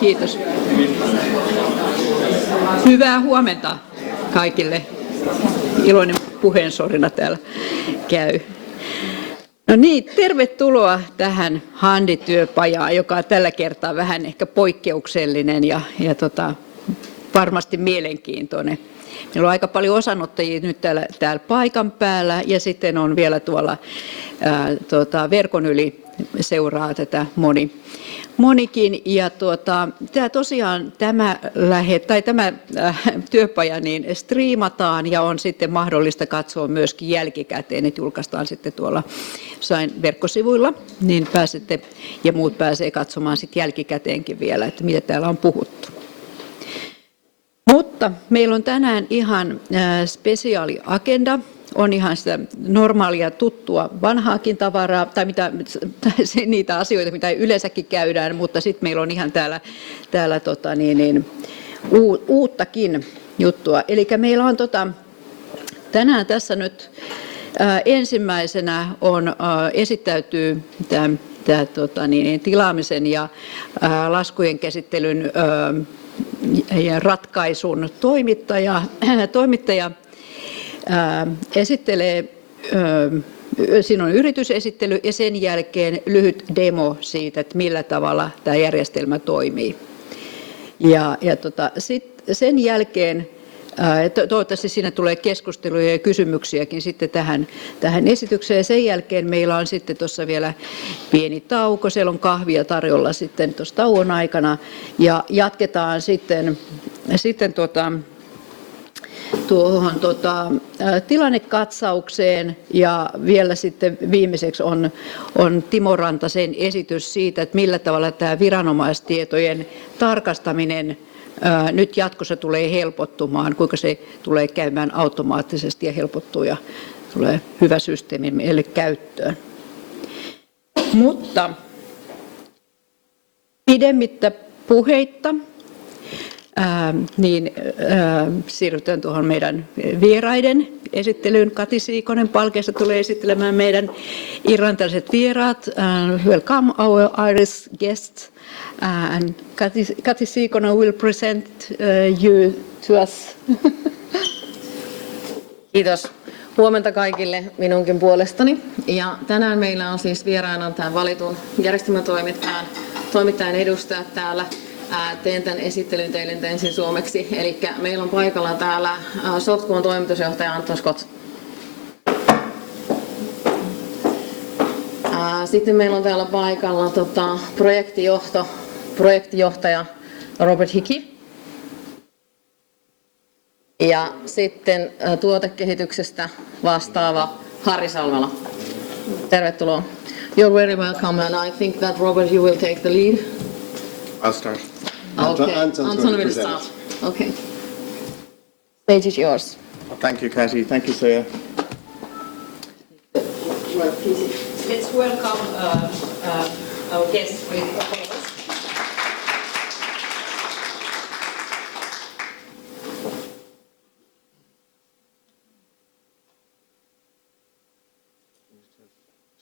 Kiitos. Hyvää huomenta kaikille. Iloinen puheensorina täällä käy. No niin, tervetuloa tähän handityöpajaan, joka on tällä kertaa vähän ehkä poikkeuksellinen ja varmasti mielenkiintoinen. Meillä on aika paljon osanottajia nyt täällä paikan päällä ja sitten on vielä tuolla verkon yli seuraa tätä monikin. Ja tämä työpaja niin striimataan ja on sitten mahdollista katsoa myöskin jälkikäteen, että julkaistaan sitten tuolla verkkosivuilla, niin pääsette ja muut pääsee katsomaan sitten jälkikäteenkin vielä, että mitä täällä on puhuttu. Mutta meillä on tänään ihan spesiaali agenda. On ihan sitä normaalia tuttua vanhaakin tavaraa, tai niitä asioita, mitä yleensäkin käydään, mutta sitten meillä on ihan täällä uuttakin juttua. Eli meillä on tänään tässä nyt ensimmäisenä esittäytyy tämä tilaamisen ja laskujen käsittelyn ja ratkaisun toimittaja esittelee, siinä on yritysesittely ja sen jälkeen lyhyt demo siitä, että millä tavalla tämä järjestelmä toimii. Sen jälkeen toivottavasti siinä tulee keskusteluja ja kysymyksiäkin sitten tähän esitykseen. Sen jälkeen meillä on sitten tuossa vielä pieni tauko. Siellä on kahvia tarjolla sitten tuossa tauon aikana ja jatketaan sitten tuohon tilannekatsaukseen ja vielä sitten viimeiseksi on Timo Rantasen esitys siitä, että millä tavalla tämä viranomaistietojen tarkastaminen nyt jatkossa tulee helpottumaan, kuinka se tulee käymään automaattisesti ja helpottuu ja tulee hyvä systeemi meille käyttöön. Mutta pidemmittä puheitta siirrytään tuohon meidän vieraiden esittelyyn. Kati Siikonen Palkeista tulee esittelemään meidän irlantilaiset vieraat. Welcome our Irish guests. And Kati Siikonen will present you to us. Kiitos. Huomenta kaikille minunkin puolestani. Ja tänään meillä on siis vieraana tämän valitun järjestelmätoimittajan edustajat täällä. Teen tämän esittelyn teille ensin suomeksi. Eli meillä on paikalla täällä Softcoon toimitusjohtaja Anton Scott. Sitten meillä on täällä paikalla projektijohtaja Robert Hickey. Ja sitten tuotekehityksestä vastaava Harri Salmela. Tervetuloa. You're very welcome and I think that Robert you will take the lead. I'll start. Okay. Anton will start. Okay. Stage is yours. Thank you, Cathy. Thank you, Saya. Let's welcome our guests with applause.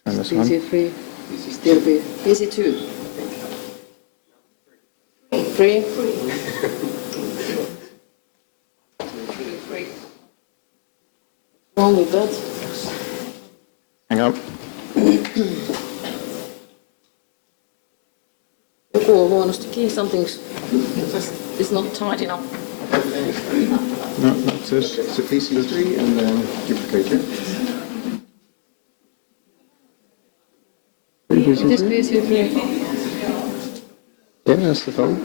Turn this on. PC3, still PC2. 3. Wrong with that? Hang on. Joku on huonosti kiinni. Something is not tight enough. No, that's it. So PC3 and then duplicate it. It is PC3. Yeah, that's the phone.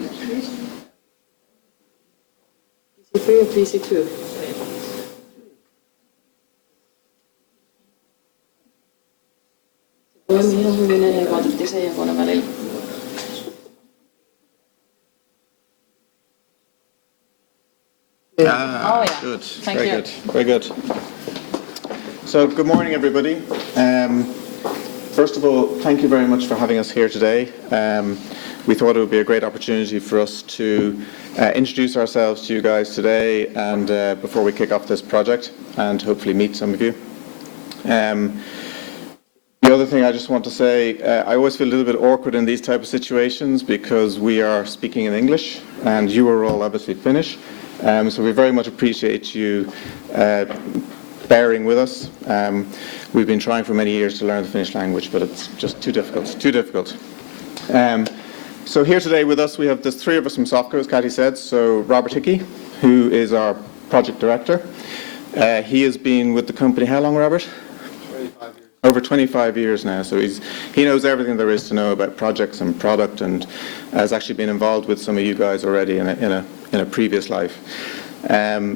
PC3 or PC2? Toimii ihan hyvin ennen kuin otettiin sen jakoinen välillä. Good. Thank Very you. good. Very good. So, good morning, everybody. First of all, thank you very much for having us here today. We thought it would be a great opportunity for us to introduce ourselves to you guys today and before we kick off this project and hopefully meet some of you. The other thing I just want to say, I always feel a little bit awkward in these type of situations because we are speaking in English and you are all obviously Finnish. So we very much appreciate you bearing with us. We've been trying for many years to learn the Finnish language, but it's just too difficult. So here today with us, there's three of us from SOFCO, as Cathy said. So Robert Hickey, who is our project director. He has been with the company, how long, Robert? 25 years. Over 25 years now, so he knows everything there is to know about projects and product, and has actually been involved with some of you guys already in a previous life.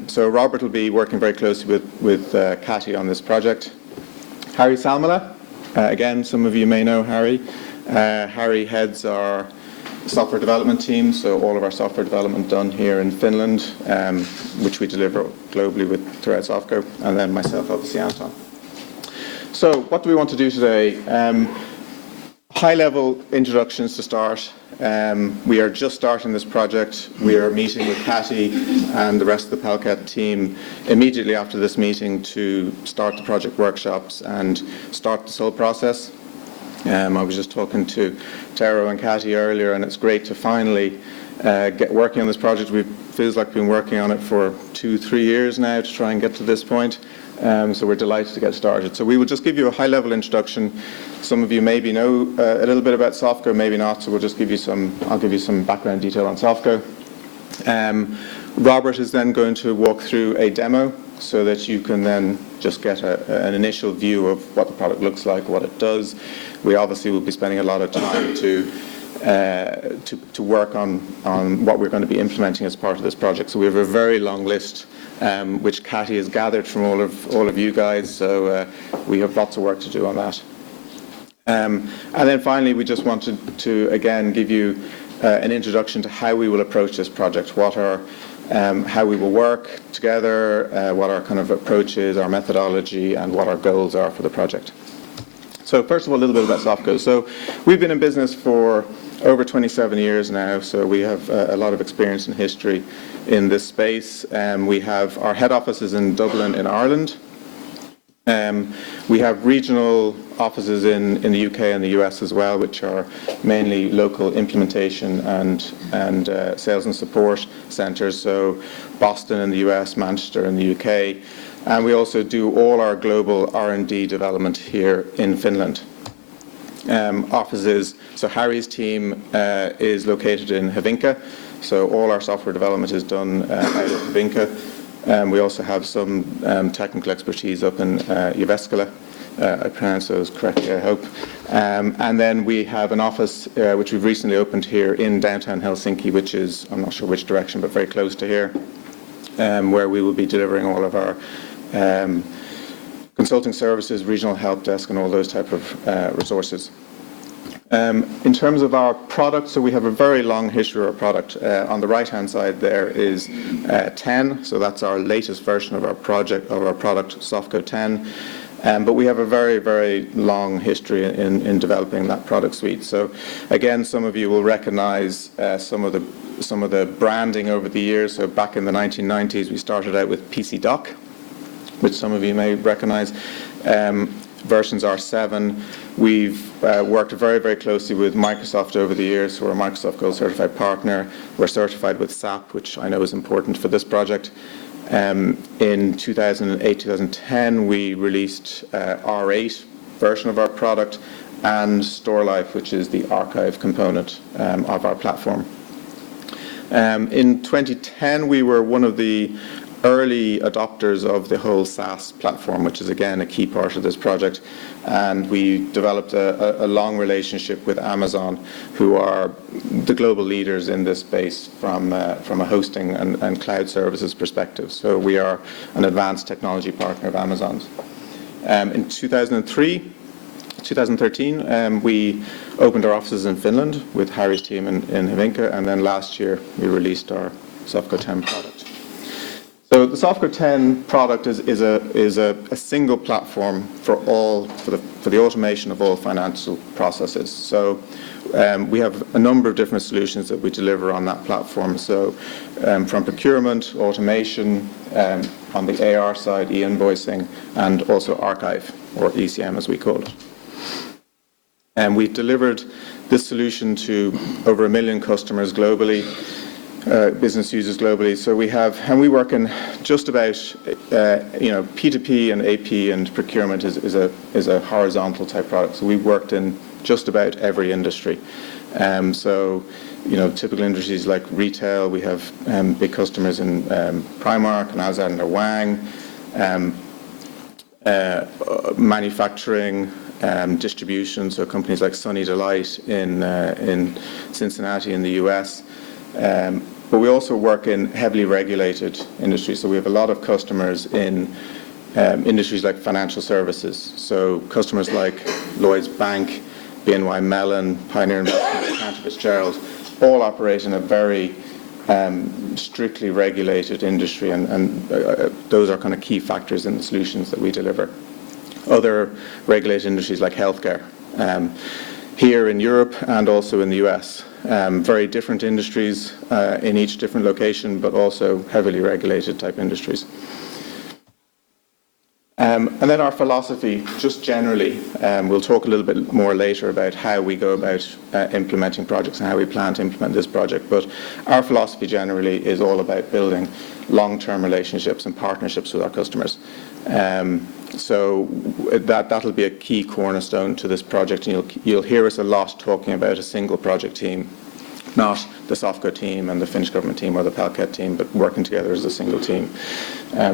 So Robert will be working very closely with Cathy on this project. Harry Salmela, again, some of you may know Harry. Harry heads our software development team, so all of our software development done here in Finland, which we deliver globally throughout SOFCO, and then myself, obviously, Anton. So what do we want to do today? High-level introductions to start. We are just starting this project. We are meeting with Cathy and the rest of the Palcat team immediately after this meeting to start the project workshops and start this whole process. I was just talking to Tero and Cathy earlier, and it's great to finally get working on this project. Feels like we've been working on it for 2-3 years now to try and get to this point. So we're delighted to get started. So we will just give you a high-level introduction. Some of you maybe know a little bit about SOFCO, maybe not. So we'll just I'll give you some background detail on SOFCO. Robert is then going to walk through a demo so that you can then just get an initial view of what the product looks like, what it does. We obviously will be spending a lot of time to work on what we're going to be implementing as part of this project. So we have a very long list, which Cathy has gathered from all of you guys. So we have lots of work to do on that. And then finally, we just wanted to again give you an introduction to how we will approach this project, how we will work together, what our kind of approach is, our methodology, and what our goals are for the project. So first of all, a little bit about SOFCO. So we've been in business for over 27 years now, so we have a lot of experience and history in this space. We have our head offices in Dublin in Ireland. We have regional offices in the UK and the US as well, which are mainly local implementation and sales and support centres. So Boston in the US, Manchester in the UK. And we also do all our global R&D development here in Finland. Offices, so Harry's team is located in Hyvinkää, so all our software development is done out of Hyvinkää. We also have some technical expertise up in Jyväskylä. I pronounced those correctly, I hope. And then we have an office which we've recently opened here in downtown Helsinki, which is, I'm not sure which direction, but very close to here, where we will be delivering all of our consulting services, regional help desk, and all those type of resources. In terms of our product, so we have a very long history of our product. On the right-hand side there is 10, so that's our latest version of our product, SOFCO 10. But we have a very, very long history in developing that product suite. So again, some of you will recognize some of the branding over the years. So back in the 1990s, we started out with PC Doc, which some of you may recognize. Versions are 7. We've worked very, very closely with Microsoft over the years. So we're a Microsoft Gold Certified Partner. We're certified with SAP, which I know is important for this project. In 2008-2010, we released R8 version of our product and StoreLife, which is the archive component of our platform. In 2010, we were one of the early adopters of the whole SaaS platform, which is again a key part of this project, and we developed a long relationship with Amazon, who are the global leaders in this space from a hosting and cloud services perspective. So we are an advanced technology partner of Amazon's. In 2013, we opened our offices in Finland with Harry's team in Hyvinkää, and then last year we released our SOFCO 10 product. So the SOFCO 10 product is a single platform for the automation of all financial processes. So we have a number of different solutions that we deliver on that platform. So from procurement, automation, on the AR side, e-invoicing, and also archive, or ECM as we call it. And we've delivered this solution to over 1 million customers globally, business users globally. So we have, and we work in just about, P2P and AP and procurement is a horizontal type product. So we've worked in just about every industry. Typical industries like retail, we have big customers in Primark and Alexander Wang, manufacturing, distribution, so companies like Sunny Delight in Cincinnati in the US. But we also work in heavily regulated industries. So we have a lot of customers in industries like financial services. So customers like Lloyds Bank, BNY Mellon, Pioneer Investments, Cantor Fitzgerald, all operate in a very strictly regulated industry, and those are kind of key factors in the solutions that we deliver. Other regulated industries like healthcare, here in Europe and also in the US. Very different industries in each different location, but also heavily regulated type industries. And then our philosophy, just generally, we'll talk a little bit more later about how we go about implementing projects and how we plan to implement this project. But our philosophy generally is all about building long-term relationships and partnerships with our customers. So that'll be a key cornerstone to this project. And you'll hear us a lot talking about a single project team, not the SOFCO team and the Finnish government team or the Palket team, but working together as a single team.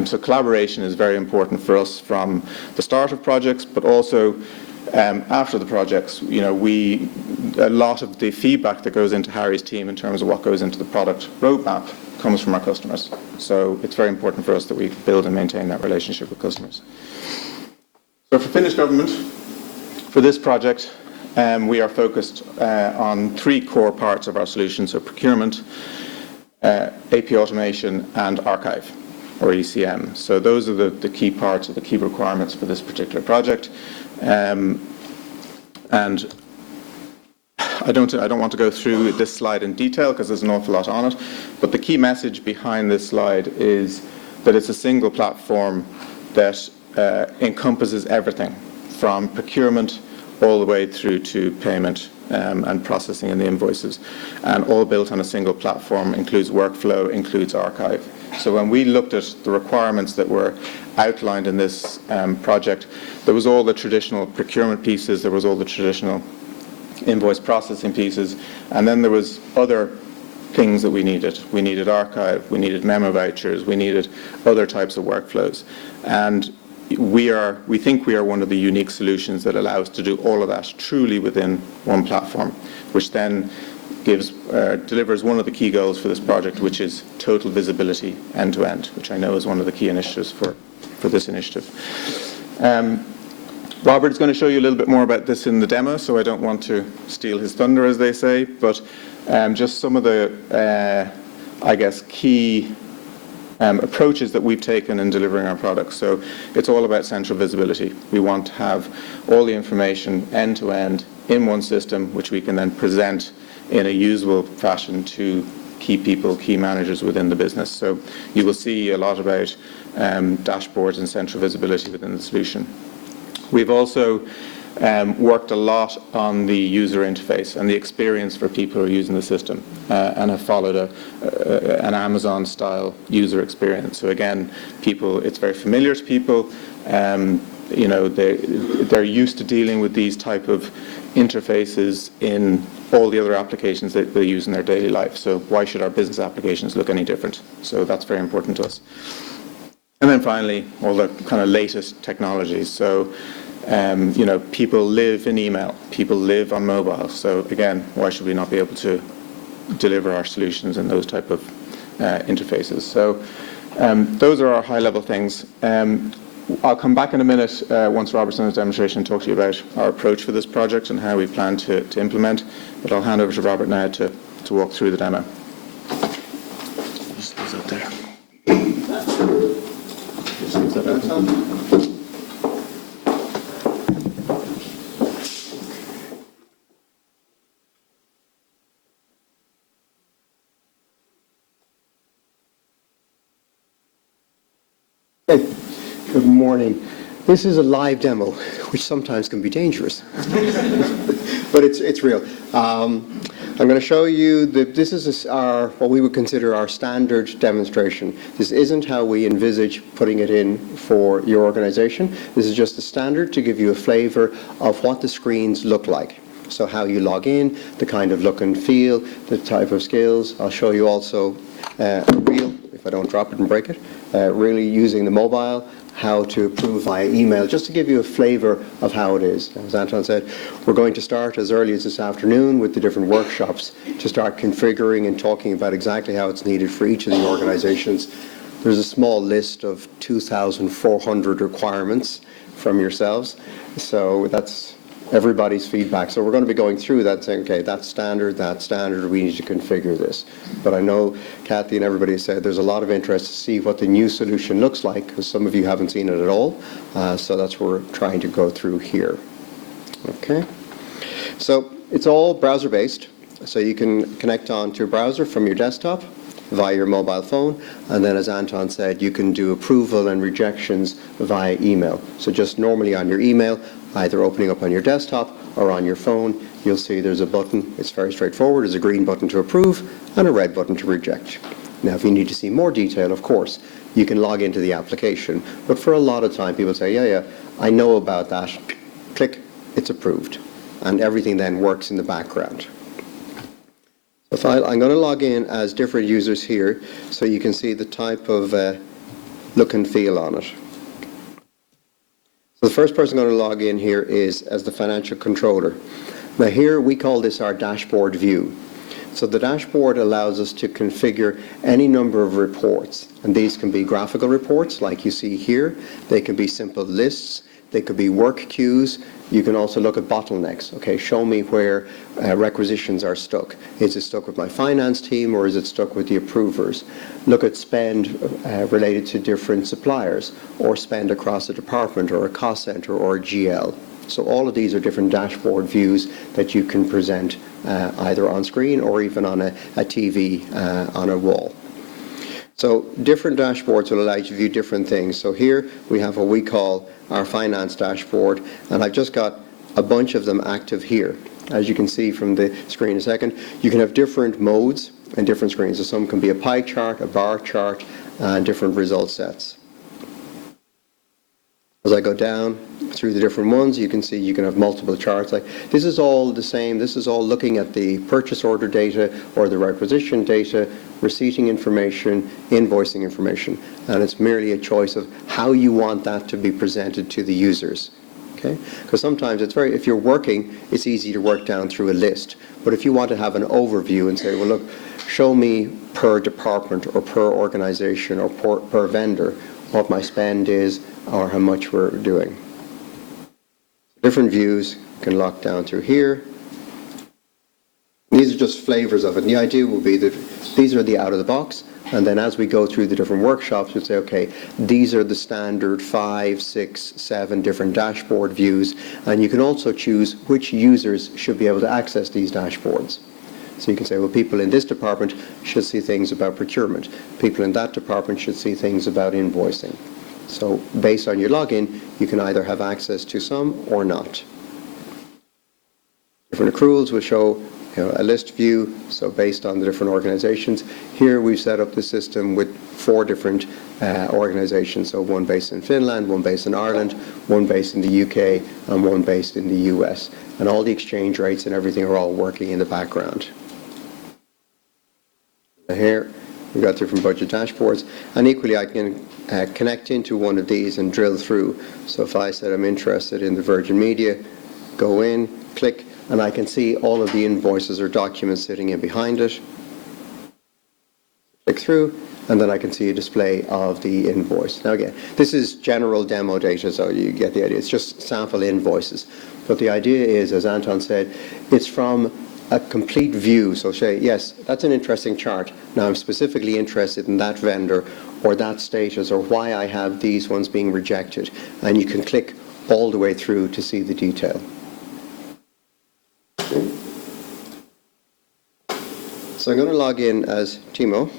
So collaboration is very important for us from the start of projects, but also after the projects. A lot of the feedback that goes into Harry's team in terms of what goes into the product roadmap comes from our customers. So it's very important for us that we build and maintain that relationship with customers. So for Finnish government, for this project, we are focused on 3 core parts of our solution, so procurement, AP automation, and archive, or ECM. So those are the key parts, or the key requirements for this particular project. And I don't want to go through this slide in detail because there's an awful lot on it, but the key message behind this slide is that it's a single platform that encompasses everything from procurement all the way through to payment and processing in the invoices, and all built on a single platform, includes workflow, includes archive. So when we looked at the requirements that were outlined in this project, there was all the traditional procurement pieces, there was all the traditional invoice processing pieces, and then there was other things that we needed. We needed archive, we needed memo vouchers, we needed other types of workflows. And we think we are one of the unique solutions that allows to do all of that truly within one platform, which then delivers one of the key goals for this project, which is total visibility end to end, which I know is one of the key initiatives for this initiative. Robert's going to show you a little bit more about this in the demo, so I don't want to steal his thunder, as they say, but just some of the, key approaches that we've taken in delivering our products. So it's all about central visibility. We want to have all the information end to end in one system, which we can then present in a usable fashion to key people, key managers within the business. So you will see a lot about dashboards and central visibility within the solution. We've also worked a lot on the user interface and the experience for people who are using the system, and have followed an Amazon-style user experience. So again, it's very familiar to people. They're used to dealing with these type of interfaces in all the other applications that they use in their daily life. So why should our business applications look any different? So that's very important to us. And then finally, all the kind of latest technologies. So people live in email, people live on mobile. So again, why should we not be able to deliver our solutions in those type of interfaces? So those are our high-level things. I'll come back in a minute once Robert's done his demonstration and talk to you about our approach for this project and how we plan to implement. But I'll hand over to Robert now to walk through the demo. Just leave that there. Just leave that out. Good morning. This is a live demo, which sometimes can be dangerous, but it's real. I'm going to show you that this is what we would consider our standard demonstration. This isn't how we envisage putting it in for your organization. This is just a standard to give you a flavor of what the screens look like. So how you log in, the kind of look and feel, the type of skills. I'll show you also a reel, if I don't drop it and break it, really using the mobile, how to approve via email, just to give you a flavor of how it is. As Anton said, we're going to start as early as this afternoon with the different workshops to start configuring and talking about exactly how it's needed for each of the organizations. There's a small list of 2,400 requirements from yourselves, so that's everybody's feedback. So we're going to be going through that saying, okay, that's standard, we need to configure this. But I know Kathy and everybody said there's a lot of interest to see what the new solution looks like, because some of you haven't seen it at all. So that's what we're trying to go through here. Okay. So it's all browser-based. So you can connect on to a browser from your desktop via your mobile phone, and then as Anton said, you can do approval and rejections via email. So just normally on your email, either opening up on your desktop or on your phone, you'll see there's a button. It's very straightforward. There's a green button to approve and a red button to reject. Now, if you need to see more detail, of course, you can log into the application. But for a lot of time, people say, yeah, I know about that. Click, it's approved. And everything then works in the background. So I'm going to log in as different users here so you can see the type of look and feel on it. So the first person going to log in here is as the financial controller. Now here we call this our dashboard view. So the dashboard allows us to configure any number of reports, and these can be graphical reports like you see here. They can be simple lists. They could be work queues. You can also look at bottlenecks. Okay, show me where requisitions are stuck. Is it stuck with my finance team, or is it stuck with the approvers? Look at spend related to different suppliers, or spend across a department or a cost center or a GL. So all of these are different dashboard views that you can present either on screen or even on a TV on a wall. So different dashboards will allow you to view different things. So here we have what we call our finance dashboard, and I've just got a bunch of them active here. As you can see from the screen in a second, you can have different modes and different screens. So some can be a pie chart, a bar chart, and different result sets. As I go down through the different ones, you can see you can have multiple charts. Like this is all the same. This is all looking at the purchase order data or the requisition data, receipting information, invoicing information. And it's merely a choice of how you want that to be presented to the users. Okay? Because sometimes if you're working, it's easy to work down through a list. But if you want to have an overview and say, well, look, show me per department or per organization or per vendor what my spend is or how much we're doing. Different views can lock down through here. These are just flavors of it. And the idea will be that these are the out of the box, and then as we go through the different workshops, we'll say, okay, these are the standard 5, 6, 7 different dashboard views, and you can also choose which users should be able to access these dashboards. So you can say, well, people in this department should see things about procurement. People in that department should see things about invoicing. So based on your login, you can either have access to some or not. Different accruals will show a list view, so based on the different organizations. Here we've set up the system with 4 different organizations, so one based in Finland, one based in Ireland, one based in the UK, and one based in the US. And all the exchange rates and everything are all working in the background. Here we've got different budget dashboards, and equally I can connect into one of these and drill through. So if I said I'm interested in the Virgin Media, go in, click, and I can see all of the invoices or documents sitting in behind it. Click through, and then I can see a display of the invoice. Now again, this is general demo data, so you get the idea. It's just sample invoices. But the idea is, as Anton said, it's from a complete view. So say, yes, that's an interesting chart. Now I'm specifically interested in that vendor or that status or why I have these ones being rejected. And you can click all the way through to see the detail. Okay. So I'm going to log in as Timo.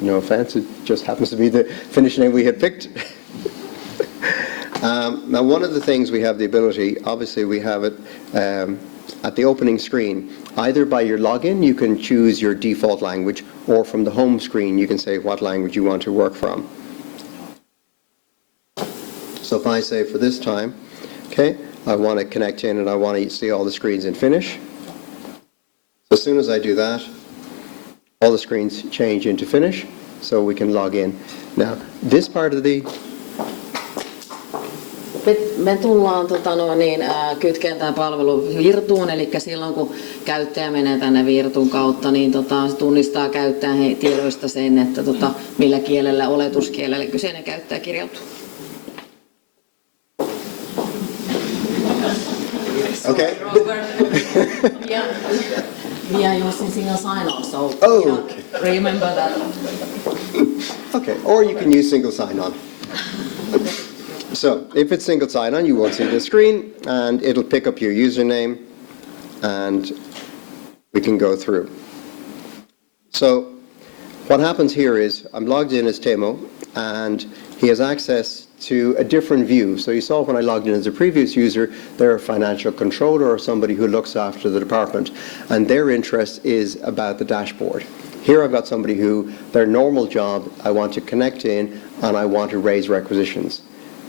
No offense, it just happens to be the Finnish name we had picked. Now, one of the things we have the ability, obviously we have it at the opening screen. Either by your login, you can choose your default language, or from the home screen, you can say what language you want to work from. So if I say for this time, okay, I want to connect in and I want to see all the screens in Finnish. So as soon as I do that, all the screens change into Finnish, so we can log in. Now, this part of the Me tullaan kytkemään tämä palvelu Virtuun, eli silloin kun käyttäjä menee tänne Virtuun kautta, niin se tunnistaa käyttäjän tiedoista sen, että millä kielellä, oletuskielellä kyseinen käyttäjä kirjautuu. Okay. We are using single sign-on, so okay. remember that. Okay, or you can use single sign-on. So if it's single sign-on, you won't see the screen, and it'll pick up your username, and we can go through. So what happens here is I'm logged in as Timo, and he has access to a different view. So you saw when I logged in as a previous user, they're a financial controller or somebody who looks after the department, and their interest is about the dashboard. Here I've got somebody who, their normal job, I want to connect in and I want to raise requisitions.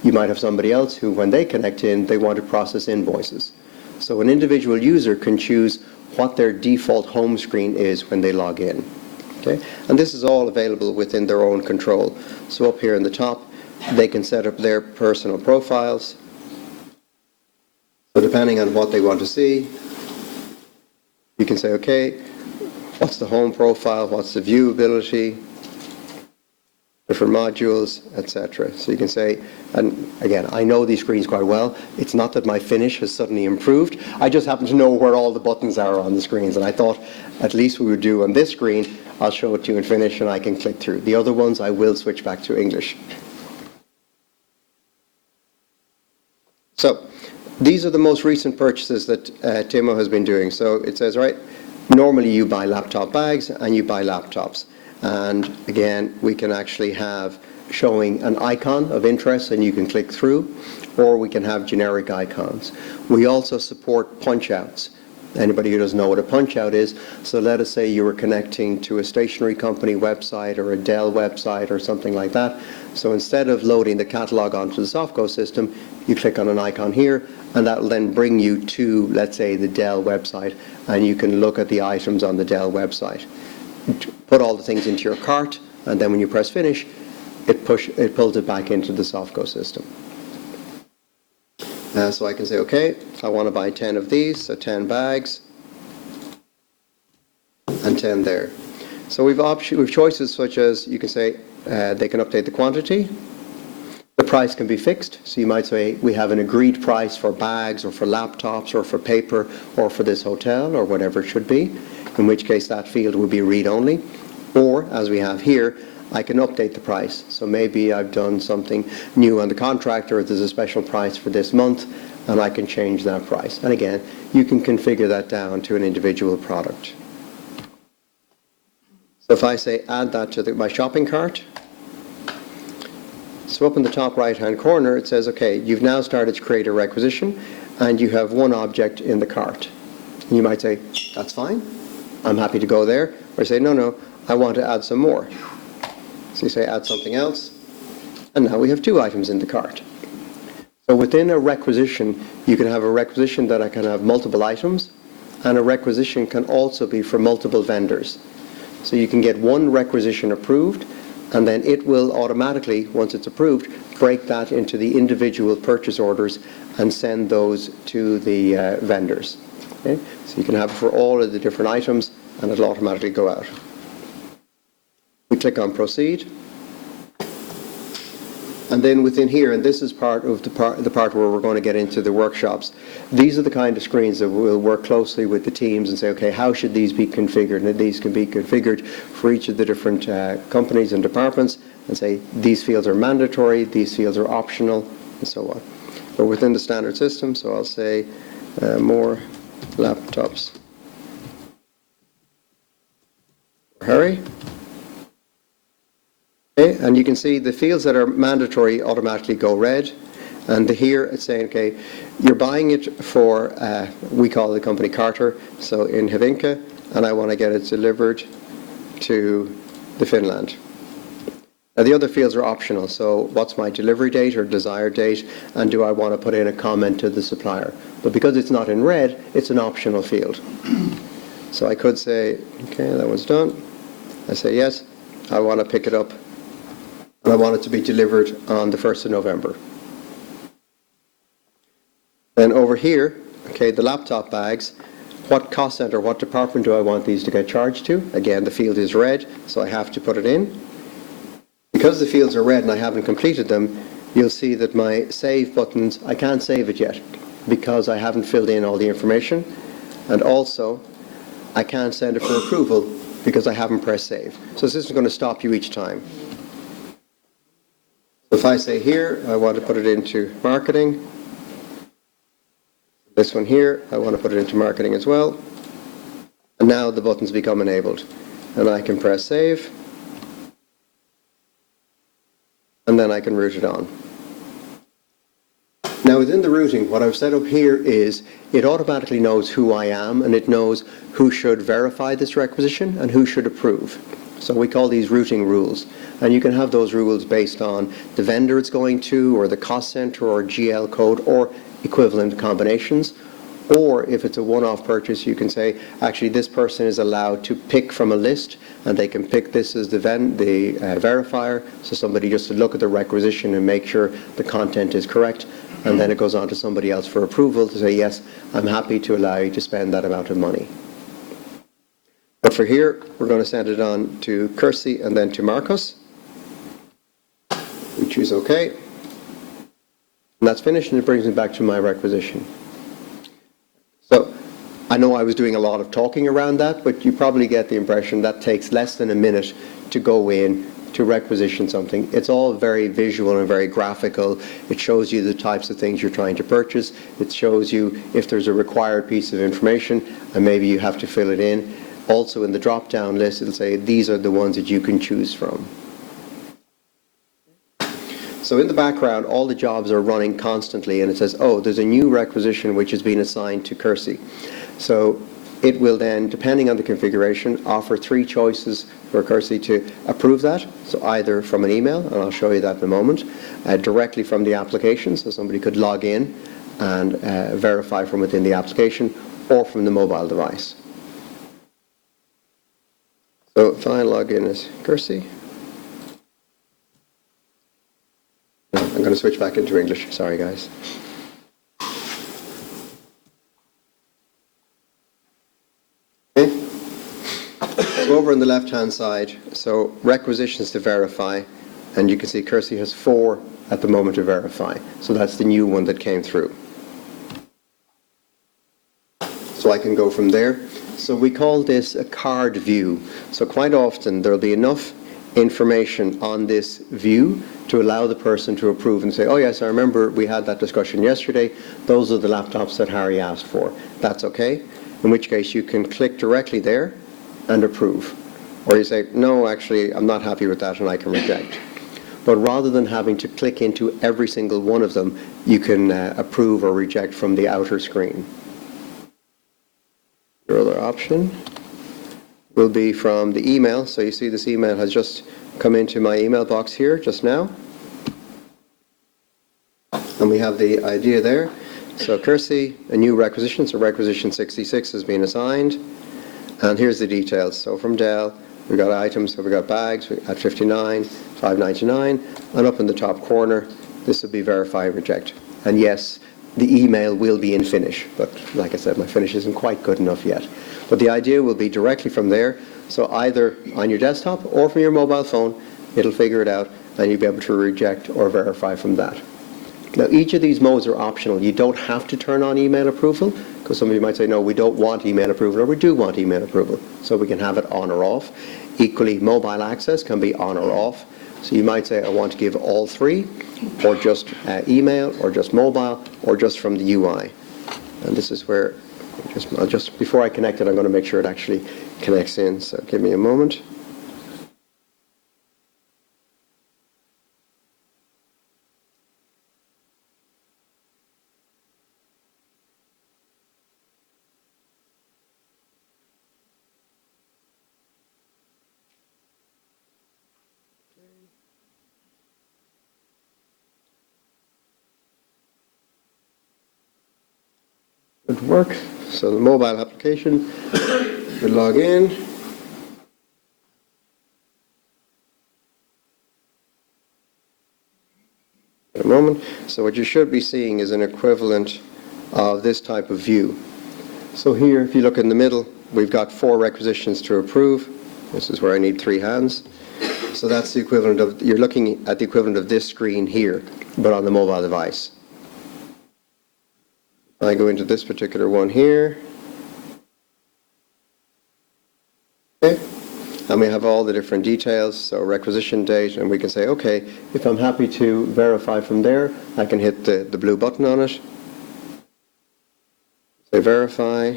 You might have somebody else who, when they connect in, they want to process invoices. So an individual user can choose what their default home screen is when they log in. Okay? And this is all available within their own control. So up here in the top, they can set up their personal profiles. So depending on what they want to see, you can say, okay, what's the home profile, what's the viewability, different modules, etc. So you can say, and again, I know these screens quite well. It's not that my Finnish has suddenly improved. I just happen to know where all the buttons are on the screens. And I thought, at least we would do on this screen, I'll show it to you in Finnish and I can click through. The other ones, I will switch back to English. So these are the most recent purchases that Timo has been doing. So it says, right, normally you buy laptop bags and you buy laptops. And again, we can actually have showing an icon of interest and you can click through, or we can have generic icons. We also support punch-outs. Anybody who doesn't know what a punch-out is, so let us say you were connecting to a stationery company website or a Dell website or something like that. So instead of loading the catalog onto the Softco system, you click on an icon here, and that will then bring you to, let's say, the Dell website, and you can look at the items on the Dell website. Put all the things into your cart, and then when you press finish, it pulls it back into the Softco system. So I can say, okay, I want to buy 10 of these, so 10 bags, and 10 there. So we've choices such as, you can say, they can update the quantity. The price can be fixed, so you might say, we have an agreed price for bags, or for laptops, or for paper, or for this hotel, or whatever it should be, in which case that field would be read-only. Or, as we have here, I can update the price. So maybe I've done something new on the contract, or there's a special price for this month, and I can change that price. And again, you can configure that down to an individual product. So if I say add that to my shopping cart, so up in the top right-hand corner, it says, okay, you've now started to create a requisition, and you have one object in the cart. And you might say, that's fine, I'm happy to go there. Or say, no, I want to add some more. So you say add something else, and now we have 2 items in the cart. So within a requisition, you can have a requisition that I can have multiple items, and a requisition can also be for multiple vendors. So you can get one requisition approved, and then it will automatically, once it's approved, break that into the individual purchase orders and send those to the vendors. Okay? So you can have it for all of the different items, and it'll automatically go out. We click on proceed, and then within here, and this is part of the part where we're going to get into the workshops, these are the kind of screens that we'll work closely with the teams and say, okay, how should these be configured? And these can be configured for each of the different companies and departments, and say these fields are mandatory, these fields are optional, and so on. But within the standard system, so I'll say more laptops for Harry. Okay, and you can see the fields that are mandatory automatically go red, And here it's saying, okay, you're buying it for, we call the company Carter, so in Hyvinkää, and I want to get it delivered to the Finland. Now the other fields are optional, so what's my delivery date or desired date, and do I want to put in a comment to the supplier? But because it's not in red, it's an optional field. So I could say, okay, that one's done. I say yes, I want to pick it up, and I want it to be delivered on the 1st of November. Then over here, okay, the laptop bags, what cost center, what department do I want these to get charged to? Again, the field is red, so I have to put it in. Because the fields are red and I haven't completed them, you'll see that my save buttons, I can't save it yet because I haven't filled in all the information. And also, I can't send it for approval because I haven't pressed save. So this is going to stop you each time. If I say here, I want to put it into marketing. This one here, I want to put it into marketing as well. And now the buttons become enabled. And I can press save. And then I can route it on. Now within the routing, what I've set up here is it automatically knows who I am, and it knows who should verify this requisition and who should approve. So we call these routing rules. And you can have those rules based on the vendor it's going to, or the cost center, or GL code, or equivalent combinations. Or if it's a one-off purchase, you can say, actually, this person is allowed to pick from a list, and they can pick this as the verifier, so somebody just to look at the requisition and make sure the content is correct, and then it goes on to somebody else for approval to say, yes, I'm happy to allow you to spend that amount of money. But for here, we're going to send it on to Kirsty and then to Marcus. We choose OK. And that's finished, and it brings me back to my requisition. So I know I was doing a lot of talking around that, but you probably get the impression that takes less than a minute to go in to requisition something. It's all very visual and very graphical. It shows you the types of things you're trying to purchase. It shows you if there's a required piece of information and maybe you have to fill it in. Also in the drop-down list, it'll say these are the ones that you can choose from. So in the background, all the jobs are running constantly, and it says, oh, there's a new requisition which has been assigned to Kirsty. So it will then, depending on the configuration, offer 3 choices for Kirsty to approve that. So either from an email, and I'll show you that in a moment, directly from the application, so somebody could log in and verify from within the application, or from the mobile device. So if I log in as Kirsty, I'm going to switch back into English. Sorry, guys. Okay. So over on the left-hand side, so requisitions to verify, and you can see Kirsty has 4 at the moment to verify. So that's the new one that came through. So I can go from there. So we call this a card view. So quite often there'll be enough information on this view to allow the person to approve and say, oh yes, I remember we had that discussion yesterday. Those are the laptops that Harry asked for. That's okay. In which case you can click directly there and approve. Or you say, no, actually, I'm not happy with that and I can reject. But rather than having to click into every single one of them, you can approve or reject from the outer screen. Your other option will be from the email. So you see this email has just come into my email box here just now. And we have the idea there. So Kirsty, a new requisition, so requisition 66 has been assigned. And here's the details. So from Dell, we've got items, so we've got bags at 59, 5.99, and up in the top corner, this will be verify, reject. And yes, the email will be in Finnish, but like I said, my Finnish isn't quite good enough yet. But the idea will be directly from there, so either on your desktop or from your mobile phone, it'll figure it out, and you'll be able to reject or verify from that. Now, each of these modes are optional. You don't have to turn on email approval, because some of you might say, no, we don't want email approval, or we do want email approval, so we can have it on or off. Equally, mobile access can be on or off. So you might say, I want to give all 3, or just email, or just mobile, or just from the UI. And this is where, just before I connect it, I'm going to make sure it actually connects in. So give me a moment. Good work. So the mobile application, we log in. A moment. So what you should be seeing is an equivalent of this type of view. So here, if you look in the middle, we've got 4 requisitions to approve. This is where I need 3 hands. So that's the equivalent of, you're looking at the equivalent of this screen here, but on the mobile device. I go into this particular one here. Okay. And we have all the different details, so requisition date, and we can say, okay, if I'm happy to verify from there, I can hit the blue button on it. Say verify.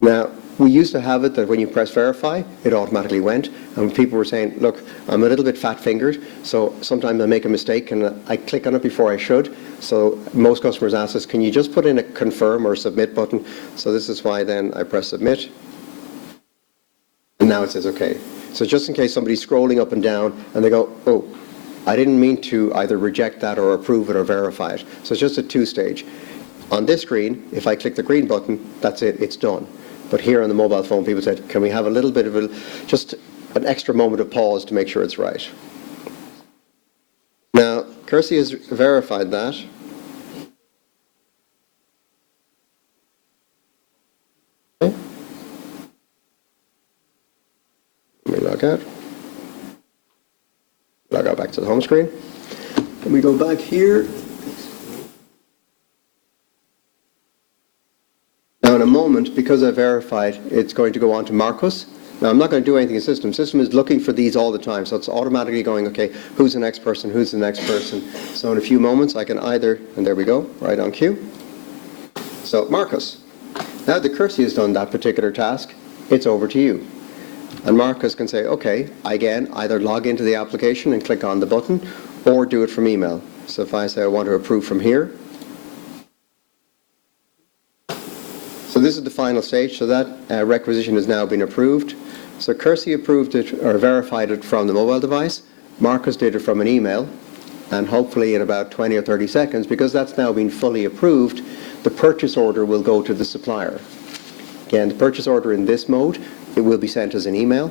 Now, we used to have it that when you press verify, it automatically went, and people were saying, look, I'm a little bit fat-fingered, so sometimes I make a mistake and I click on it before I should. So most customers ask us, can you just put in a confirm or submit button? So this is why then I press submit. And now it says okay. So just in case somebody's scrolling up and down and they go, oh, I didn't mean to either reject that or approve it or verify it. So it's just a 2-stage. On this screen, if I click the green button, that's it, it's done. But here on the mobile phone, people said, can we have a little bit of just an extra moment of pause to make sure it's right? Now, Kirsty has verified that. Okay. Let me log out. Log out back to the home screen. And we go back here. Now in a moment, because I verified, it's going to go on to Marcus. Now I'm not going to do anything in system. System is looking for these all the time, so it's automatically going, okay, who's the next person, who's the next person. So in a few moments I can either, and there we go, right on cue. So Marcus, now that Kirsty has done that particular task, it's over to you. And Marcus can say, okay, again, either log into the application and click on the button, or do it from email. So if I say I want to approve from here, so this is the final stage, so that requisition has now been approved. So Kirsty approved it or verified it from the mobile device. Marcus did it from an email, and hopefully in about 20 or 30 seconds, because that's now been fully approved, the purchase order will go to the supplier. Again, the purchase order in this mode, it will be sent as an email,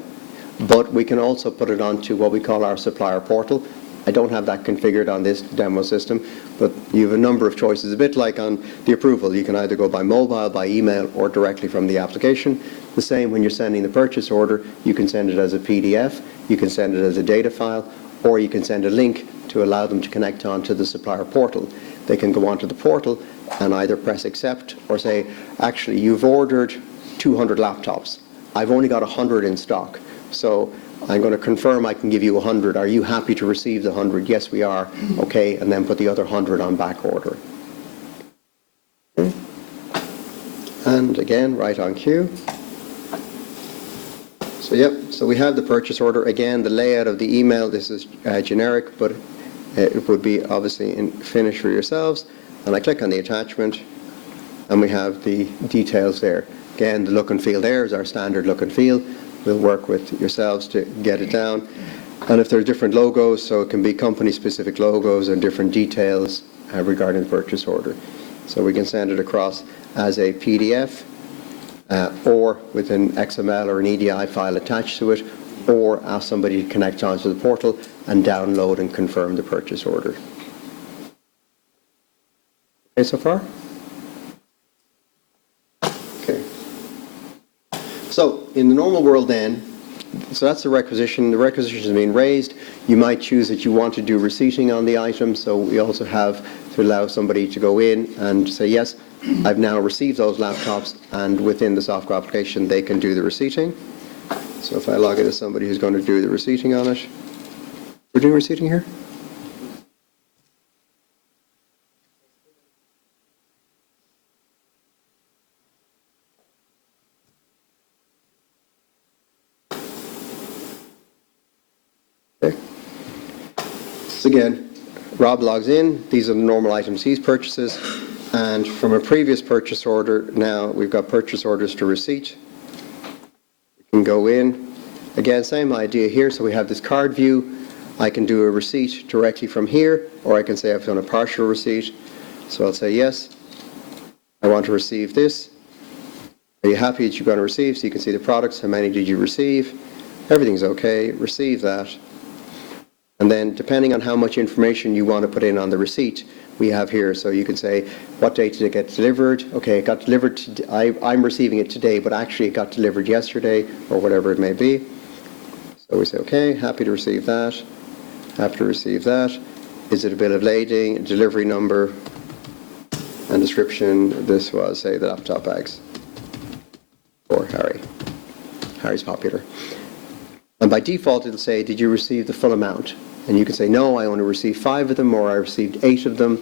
but we can also put it onto what we call our supplier portal. I don't have that configured on this demo system, but you have a number of choices, a bit like on the approval. You can either go by mobile, by email, or directly from the application. The same when you're sending the purchase order, you can send it as a PDF, you can send it as a data file, or you can send a link to allow them to connect onto the supplier portal. They can go onto the portal and either press accept or say, actually, you've ordered 200 laptops. I've only got 100 in stock. So I'm going to confirm I can give you 100. Are you happy to receive the 100? Yes, we are. Okay, and then put the other 100 on back order. Okay. And again, right on cue. So yep, so we have the purchase order. Again, the layout of the email, this is generic, but it would be obviously in finish for yourselves. And I click on the attachment, and we have the details there. Again, the look and feel there is our standard look and feel. We'll work with yourselves to get it down. And if there are different logos, so it can be company-specific logos and different details regarding the purchase order. So we can send it across as a PDF or with an XML or an EDI file attached to it, or ask somebody to connect onto the portal and download and confirm the purchase order. Okay, so far? Okay. So in the normal world then, so that's the requisition. The requisition has been raised. You might choose that you want to do receipting on the item, so we also have to allow somebody to go in and say, yes, I've now received those laptops, and within the software application they can do the receipting. So if I log in as somebody who's going to do the receipting on it. We're doing receipting here? Okay. So again, Rob logs in. These are the normal items he's purchases. And from a previous purchase order, now we've got purchase orders to receipt. We can go in. Again, same idea here. So we have this card view. I can do a receipt directly from here, or I can say I've done a partial receipt. So I'll say yes. I want to receive this. Are you happy that you're going to receive? So you can see the products, how many did you receive? Everything's okay, receive that. And then depending on how much information you want to put in on the receipt, we have here. So you can say, what date did it get delivered? Okay, it got delivered, I'm receiving it today, but actually it got delivered yesterday, or whatever it may be. So we say, okay, happy to receive that, happy to receive that. Is it a bill of lading, delivery number, and description? This was, say, the laptop bags for Harry. Harry's popular. And by default, it'll say, did you receive the full amount? And you can say, no, I only received 5 of them, or I received 8 of them.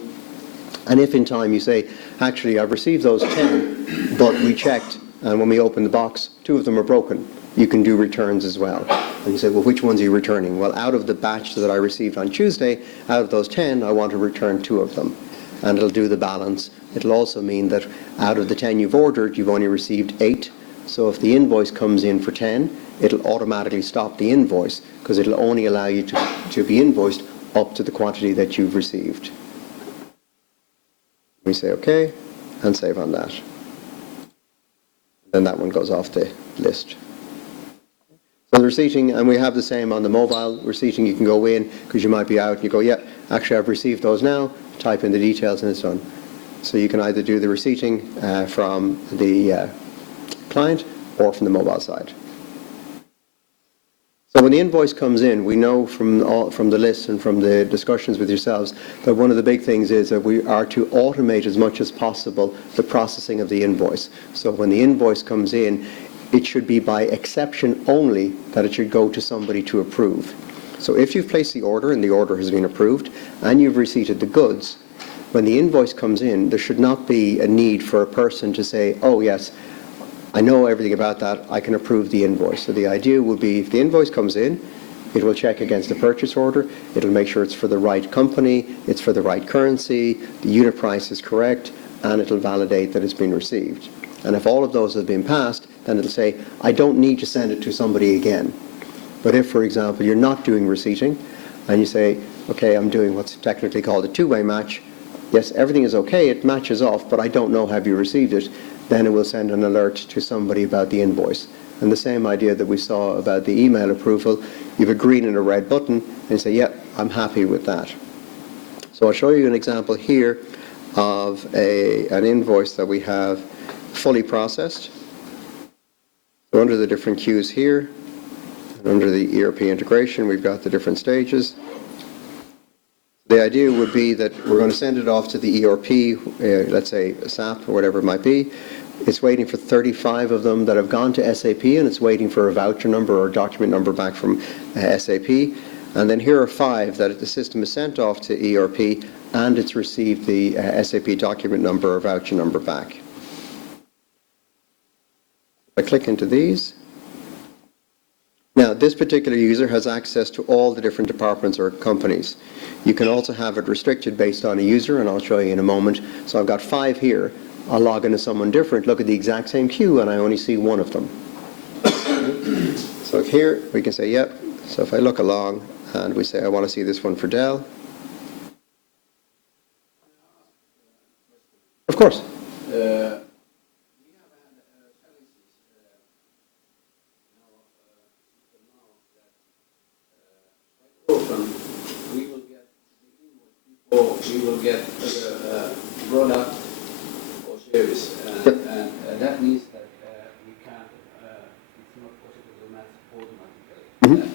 And if in time you say, actually, I've received those 10, but we checked, and when we opened the box, 2 of them are broken, you can do returns as well. And you say, well, which ones are you returning? Well, out of the batch that I received on Tuesday, out of those 10, I want to return 2 of them. And it'll do the balance. It'll also mean that out of the 10 you've ordered, you've only received 8. So if the invoice comes in for 10, it'll automatically stop the invoice, because it'll only allow you to be invoiced up to the quantity that you've received. We say OK, and save on that. Then that one goes off the list. So the receipting, and we have the same on the mobile receipting. You can go in, because you might be out, and you go, yeah, actually I've received those now, type in the details, and it's done. So you can either do the receipting from the client or from the mobile side. So when the invoice comes in, we know from the list and from the discussions with yourselves that one of the big things is that we are to automate as much as possible the processing of the invoice. So when the invoice comes in, it should be by exception only that it should go to somebody to approve. So if you've placed the order and the order has been approved and you've receipted the goods, when the invoice comes in, there should not be a need for a person to say, oh yes, I know everything about that, I can approve the invoice. So the idea would be if the invoice comes in, it will check against the purchase order, it'll make sure it's for the right company, it's for the right currency, the unit price is correct, and it'll validate that it's been received. And if all of those have been passed, then it'll say, I don't need to send it to somebody again. But if, for example, you're not doing receipting, and you say, okay, I'm doing what's technically called a two-way match, yes, everything is okay, it matches off, but I don't know have you received it, then it will send an alert to somebody about the invoice. And the same idea that we saw about the email approval, you have a green and a red button, and you say, yep, I'm happy with that. So I'll show you an example here of an invoice that we have fully processed. So under the different queues here, and under the ERP integration, we've got the different stages. The idea would be that we're going to send it off to the ERP, let's say SAP or whatever it might be. It's waiting for 35 of them that have gone to SAP, and it's waiting for a voucher number or document number back from SAP. And then here are 5 that the system is sent off to ERP, and it's received the SAP document number or voucher number back. I click into these. Now, this particular user has access to all the different departments or companies. You can also have it restricted based on a user, and I'll show you in a moment. So I've got 5 here. I'll log into someone different, look at the exact same queue, and I only see 1 of them. So here we can say, yep. So if I look along and we say, I want to see this one for Dell. Of course. We will get product or service, and that means that we can't. It's not possible to match automatically.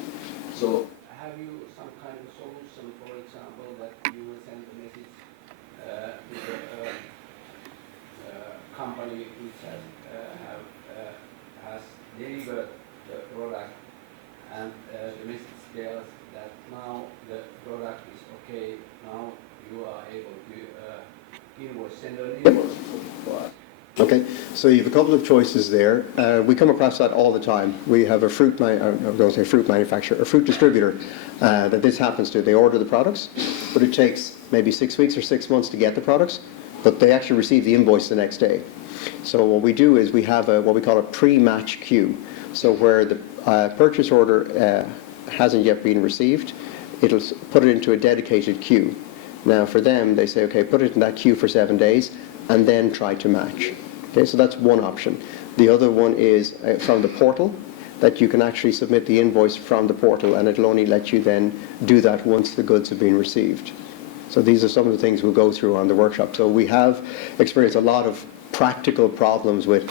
So, have you some kind of solution, for example, that you will send a message to the company which has delivered the product, and the message tells that now the product is okay. Now you are able to invoice, send an invoice for us. Okay, so you have a couple of choices there. We come across that all the time. We have a fruit manufacturer, a fruit distributor that this happens to. They order the products, but it takes maybe 6 weeks or 6 months to get the products, but they actually receive the invoice the next day. So what we do is we have what we call a pre-match queue. So where the purchase order hasn't yet been received, it'll put it into a dedicated queue. Now for them, they say, okay, put it in that queue for 7 days, and then try to match. Okay, so that's one option. The other one is from the portal, that you can actually submit the invoice from the portal, and it'll only let you then do that once the goods have been received. So these are some of the things we'll go through on the workshop. So we have experienced a lot of practical problems with,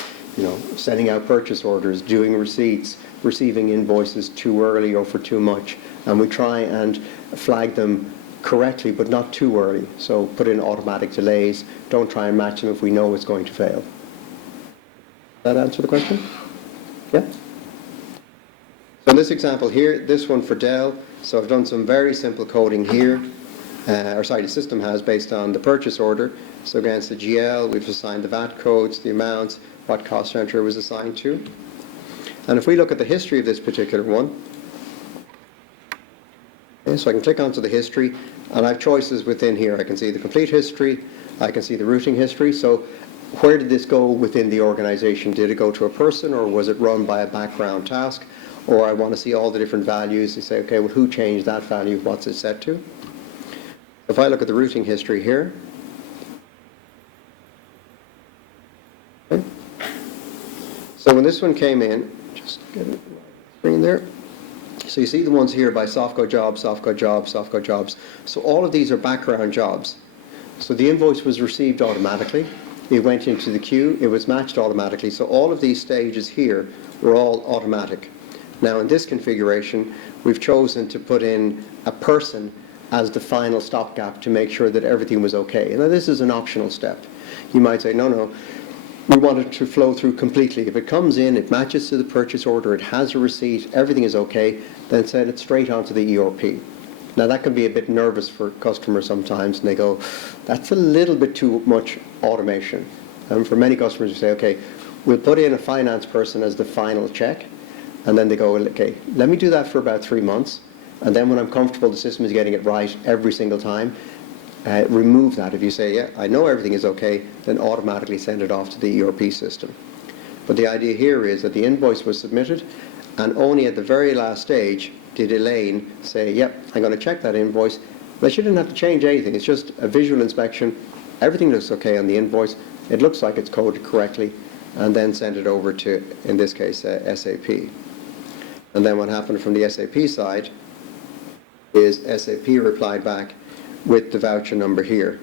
sending out purchase orders, doing receipts, receiving invoices too early or for too much, and we try and flag them correctly, but not too early. So put in automatic delays. Don't try and match them if we know it's going to fail. That answer the question? Yeah? So in this example here, this one for Dell, so I've done some very simple coding here, the system has, based on the purchase order. So against the GL, we've assigned the VAT codes, the amounts, what cost center it was assigned to. And if we look at the history of this particular one, okay, so I can click onto the history, and I have choices within here. I can see the complete history, I can see the routing history. So where did this go within the organization? Did it go to a person, or was it run by a background task? Or I want to see all the different values. You say, okay, well, who changed that value? What's it set to? If I look at the routing history here, okay. So when this one came in, just get it on the screen there. So you see the ones here by softcode jobs, softcode jobs, softcode jobs. So all of these are background jobs. So the invoice was received automatically. It went into the queue. It was matched automatically. So all of these stages here were all automatic. Now in this configuration, we've chosen to put in a person as the final stopgap to make sure that everything was okay. Now this is an optional step. You might say, no, we want it to flow through completely. If it comes in, it matches to the purchase order, it has a receipt, everything is okay, then send it straight onto the ERP. Now that can be a bit nervous for customers sometimes, and they go, that's a little bit too much automation. And for many customers, we say, okay, we'll put in a finance person as the final check, and then they go, okay, let me do that for about 3 months, and then when I'm comfortable the system is getting it right every single time, remove that. If you say, yeah, I know everything is okay, then automatically send it off to the ERP system. But the idea here is that the invoice was submitted, and only at the very last stage did Elaine say, yep, I'm going to check that invoice. But she didn't have to change anything. It's just a visual inspection. Everything looks okay on the invoice. It looks like it's coded correctly, and then send it over to, in this case, SAP. And then what happened from the SAP side is SAP replied back with the voucher number here.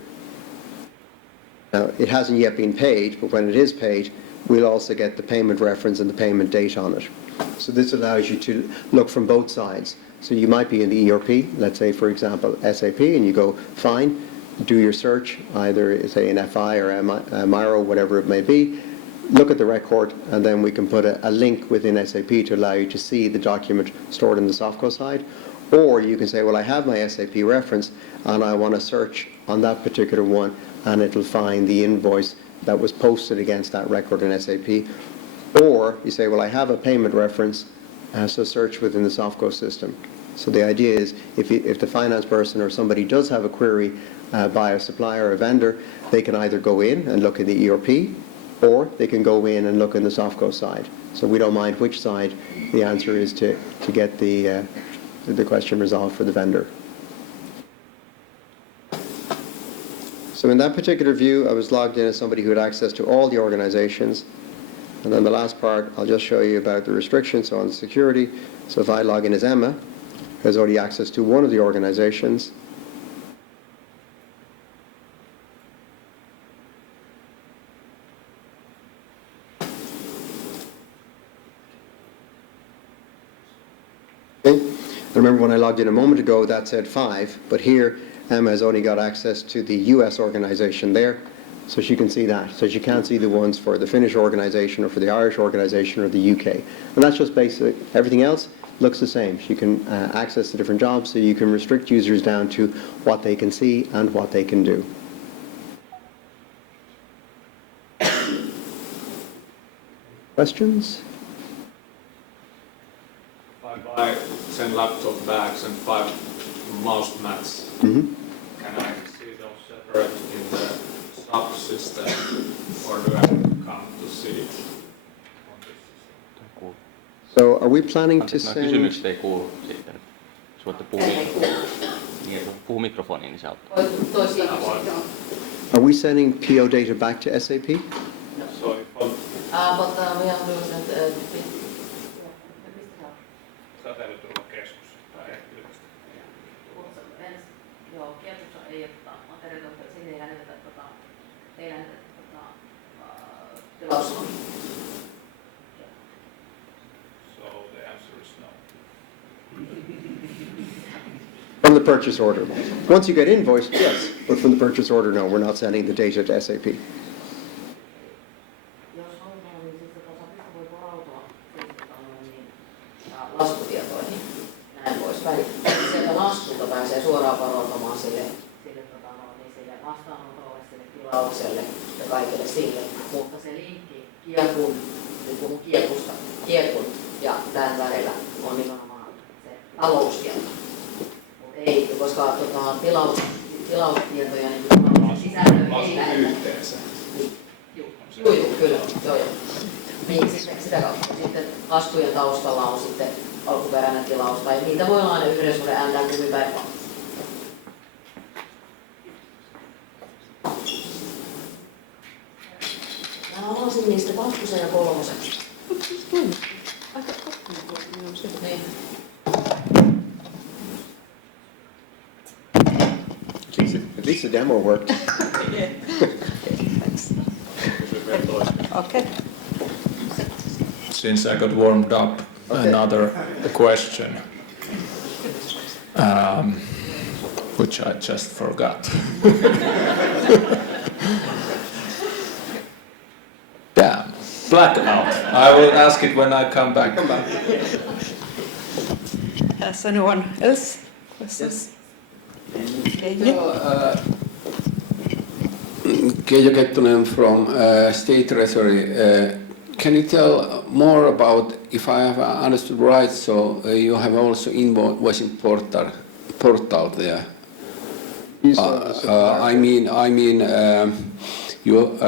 Now, it hasn't yet been paid, but when it is paid, we'll also get the payment reference and the payment date on it. So this allows you to look from both sides. So you might be in the ERP, let's say, for example, SAP, and you go, fine, do your search, either, say, in FI or Miro, whatever it may be, look at the record, and then we can put a link within SAP to allow you to see the document stored in the softcode side. Or you can say, well, I have my SAP reference, and I want to search on that particular one, and it'll find the invoice that was posted against that record in SAP. Or you say, well, I have a payment reference, so search within the softcode system. So the idea is, if the finance person or somebody does have a query by a supplier or a vendor, they can either go in and look in the ERP, or they can go in and look in the softcode side. So we don't mind which side. The answer is to get the question resolved for the vendor. So in that particular view, I was logged in as somebody who had access to all the organizations. And then the last part, I'll just show you about the restrictions, so on the security. So if I log in as Emma, who has already access to one of the organizations, remember when I logged in a moment ago, that said 5, but here Emma has only got access to the US organization there, so she can see that. So she can't see the ones for the Finnish organization or for the Irish organization or the UK. And that's just basic. Everything else looks the same. She can access the different jobs, so you can restrict users down to what they can see and what they can do. Questions? I buy 10 laptop bags and 5 mouse mats. Mm-hmm. Can I see those separate in the subsystem, or do I have to come to see it on this system? So are we planning to Nämä send... kysymykset ei kuulu siitä. Jos voitte puhua mikrofoniin, niin se auttaa. Are we sending PO data back to SAP? So if on But we are doing that. säteilyturvakeskus tai yliopisto. Joo, kiertossa ei oteta materiaalia, sinne ei lähetetä tilausta. So the answer is no. From the purchase order. Once you get invoiced, yes, but from the purchase order, no, we're not sending the data to SAP. Jos halutaan, niin sitten tasapiste voi varautua laskutietoihin. Näin poispäin. Sieltä laskulta pääsee suoraan varautumaan sille vastaanotolle, sille tilaukselle ja kaikille sille. Mutta se linkki kiekun, nyt puhun kiekun ja tämän välillä on nimenomaan se taloustieto. Ei, koska tilaustietoja niin sisältö ei lähetä. Yhteensä. Joo, kyllä. Joo. Niin, sitä kautta. Sitten laskujen taustalla on sitten alkuperäinen tilaus, tai niitä voi olla aina yhden suhde ääntää kuin päivä. Mä avasin niistä 2 ja 3. Niin. At least the demo worked. Okay. Since I got warmed up, another question, which I just forgot. Damn, blackout. I will ask it when I come back. Has anyone else questions? Keijo Kettunen from State Treasury. Can you tell more about, if I have understood right, so you have also invoicing portal there. I mean, you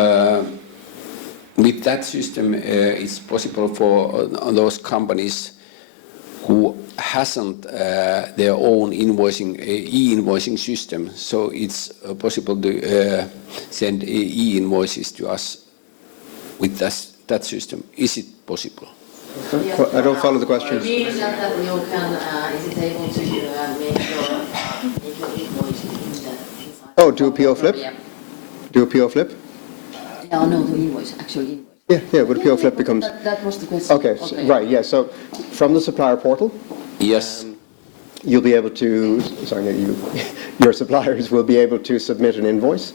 with that system, it's possible for those companies who hasn't their own e-invoicing system, so it's possible to send e-invoices to us with that system. Is it possible? I don't follow the question. It means that you can, is it able to make your invoice inside? Oh, do a PO flip? Yeah. Do a PO flip? Yeah, no, the invoice, actual invoice. Yeah, but a PO flip becomes... That was the question. Okay, so, right, yeah, so from the supplier portal, Yes. you'll be able to, your suppliers will be able to submit an invoice.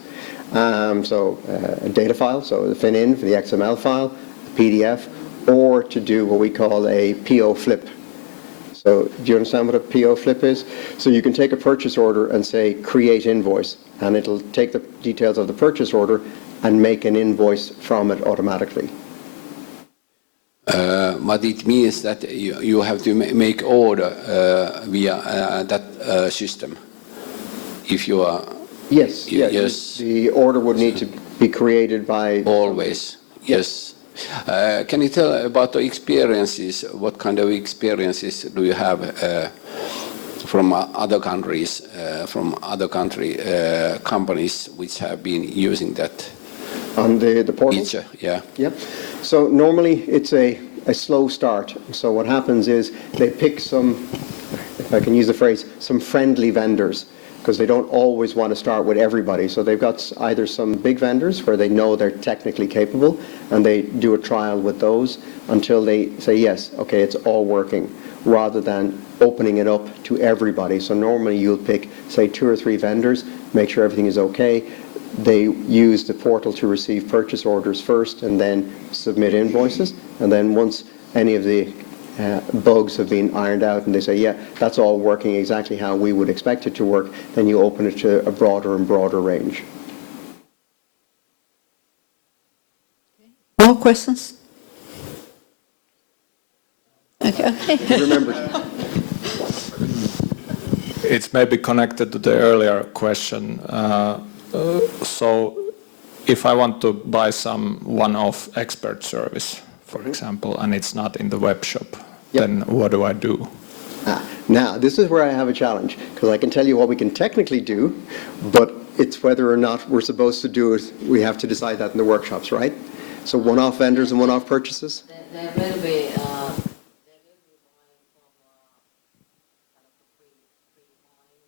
So a data file, so the fin-in for the XML file, a PDF, or to do what we call a PO flip. So do you understand what a PO flip is? So you can take a purchase order and say create invoice, and it'll take the details of the purchase order and make an invoice from it automatically. But it means that you have to make order via that system. If you are Yes, yes. The order would need to be created by... Always, yes. Can you tell about the experiences? What kind of experiences do you have from other countries, companies which have been using that? On the portal? Yeah. Yep. So normally it's a slow start. So what happens is they pick some, if I can use the phrase, some friendly vendors, because they don't always want to start with everybody. So they've got either some big vendors where they know they're technically capable, and they do a trial with those until they say, yes, okay, it's all working, rather than opening it up to everybody. So normally you'll pick, say, 2 or 3 vendors, make sure everything is okay. They use the portal to receive purchase orders first and then submit invoices. And then once any of the bugs have been ironed out and they say, yeah, that's all working exactly how we would expect it to work, then you open it to a broader and broader range. More questions? Okay. Remember, It's maybe connected to the earlier question. So if I want to buy some one-off expert service, for example, and it's not in the web shop, then what do I do? now, this is where I have a challenge, because I can tell you what we can technically do, but It's whether or not we're supposed to do it, we have to decide that in the workshops, right? So one-off vendors and one-off purchases? There will be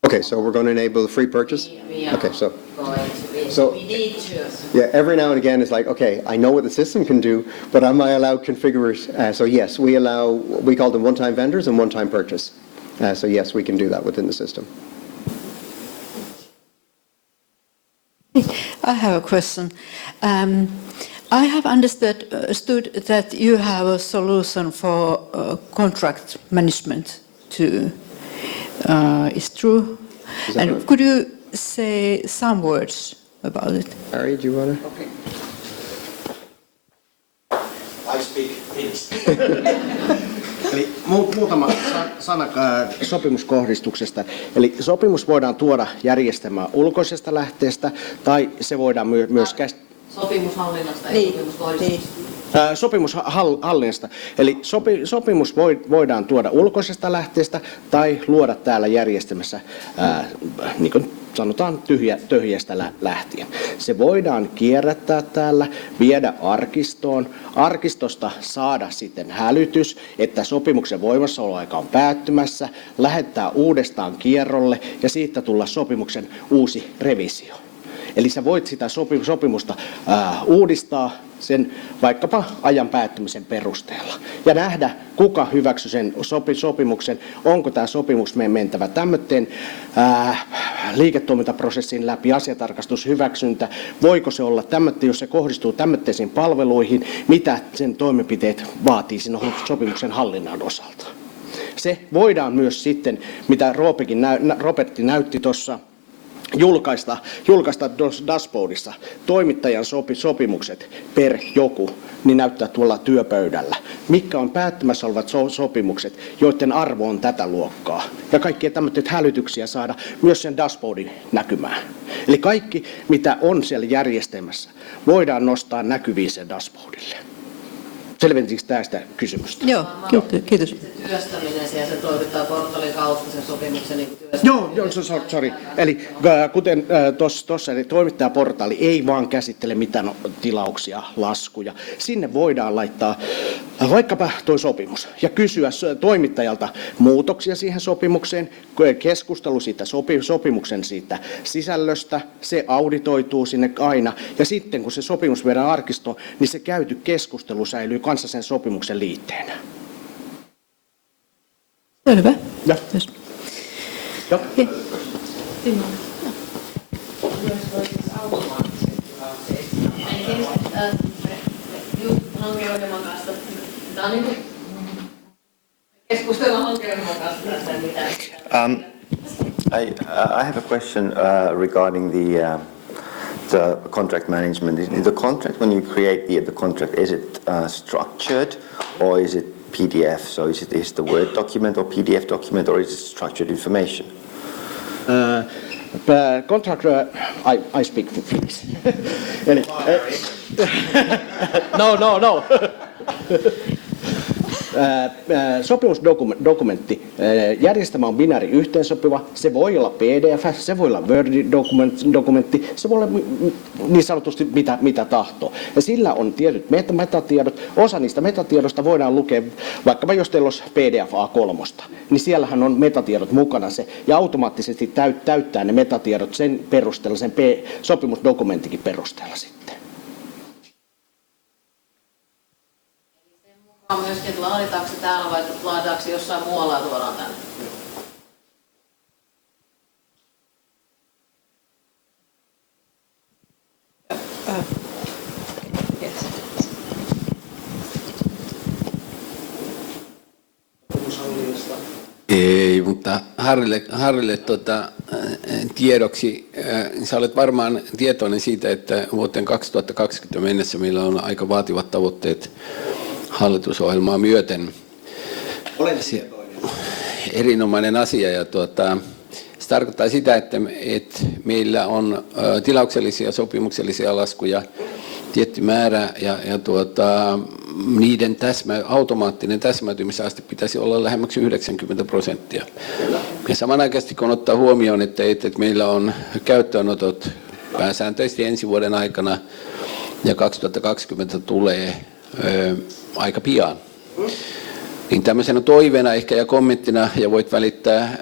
Okay, so we're going to enable the free purchase? Okay, so we need to. yeah, every now and again it's like, okay, I know what the system can do, but am I allowed configurers? So yes, we call them one-time vendors and one-time purchase. So yes, we can do that within the system. I have a question. I have understood that you have a solution for contract management too. Is true? And right? could you say some words about it? Harry, do you want to? Okay. I speak Finnish. Eli muutama sana sopimuskohdistuksesta. Eli sopimus voidaan tuoda järjestelmään ulkoisesta lähteestä tai se voidaan myös Sopimushallinnasta ja sopimuskohdistuksesta. sopimushallinnasta. Eli sopimus voidaan tuoda ulkoisesta lähteestä tai luoda täällä järjestelmässä, niin kuin sanotaan, tyhjästä lähtien. Se voidaan kierrättää täällä, viedä arkistoon, arkistosta saada sitten hälytys, että sopimuksen voimassaoloaika on päättymässä, lähettää uudestaan kierrolle ja siitä tulla sopimuksen uusi revisio. Eli sä voit sitä sopimusta uudistaa sen vaikkapa ajan päättymisen perusteella ja nähdä, kuka hyväksyi sen sopimuksen, onko tämä sopimus mentävä tämmöinen liiketoimintaprosessin läpi, asiatarkastushyväksyntä, voiko se olla tämmöinen, jos se kohdistuu tämmöisiin palveluihin, mitä sen toimenpiteet vaatii siinä sopimuksen hallinnan osalta. Se voidaan myös sitten, mitä Robertti näytti tuossa, julkaista dashboardissa toimittajan sopimukset per joku, niin näyttää tuolla työpöydällä. Mitkä on päättymässä olevat sopimukset, joiden arvo on tätä luokkaa. Ja kaikkia tämmöiset hälytyksiä saada myös sen dashboardin näkymään. Eli kaikki, mitä on siellä järjestelmässä, voidaan nostaa näkyviin sen dashboardille. Selventikö tästä kysymystä? Joo, kiitos. Se työstäminen siellä, se toimittaa portaalin kautta sen sopimuksen niin työstäminen. Joo, sorry. Eli kuten tuossa, eli toimittajaportaali ei vaan käsittele mitään tilauksia, laskuja. Sinne voidaan laittaa vaikkapa tuo sopimus ja kysyä toimittajalta muutoksia siihen sopimukseen, keskustelu siitä sopimuksen siitä sisällöstä, se auditoituu sinne aina ja sitten kun se sopimus viedään arkistoon, niin se käyty keskustelu säilyy kanssa sen sopimuksen liitteenä. Selvä. Ja. Yes. Joo. Hankeohjelman kanssa. Tämä on niin kuin keskustella hankeohjelman kanssa tästä mitään. I have a question regarding the contract management. In the contract, when you create the contract, is it structured or is it PDF? So is it the Word document or PDF document or is it structured information? Contract, I speak Finnish. Eli, no. Sopimusdokumentti. Järjestelmä on binääri yhteensopiva. Se voi olla PDF, se voi olla Word-dokumentti, se voi olla niin sanotusti mitä tahtoo. Ja sillä on tietyt metatiedot. Osa niistä metatiedosta voidaan lukea, vaikkapa jos teillä olisi PDF A3, niin siellähän on metatiedot mukana se, ja automaattisesti täyttää ne metatiedot sen perusteella, sen sopimusdokumenttikin perusteella sitten. On myöskin, että laaditaanko se täällä vai laaditaanko se jossain muualla ja tuodaan tänne. Ei, mutta Harrille tiedoksi, sä olet varmaan tietoinen siitä, että vuoteen 2020 mennessä meillä on aika vaativat tavoitteet hallitusohjelmaa myöten. Olen tietoinen. Erinomainen asia ja se tarkoittaa sitä, että meillä on tilauksellisia, sopimuksellisia laskuja tietty määrä ja niiden automaattinen täsmäytymisaste pitäisi olla lähemmäksi 90%. Ja samanaikaisesti kun ottaa huomioon, että meillä on käyttöönotot pääsääntöisesti ensi vuoden aikana ja 2020 tulee aika pian, niin tämmöisenä toiveena ehkä ja kommenttina, ja voit välittää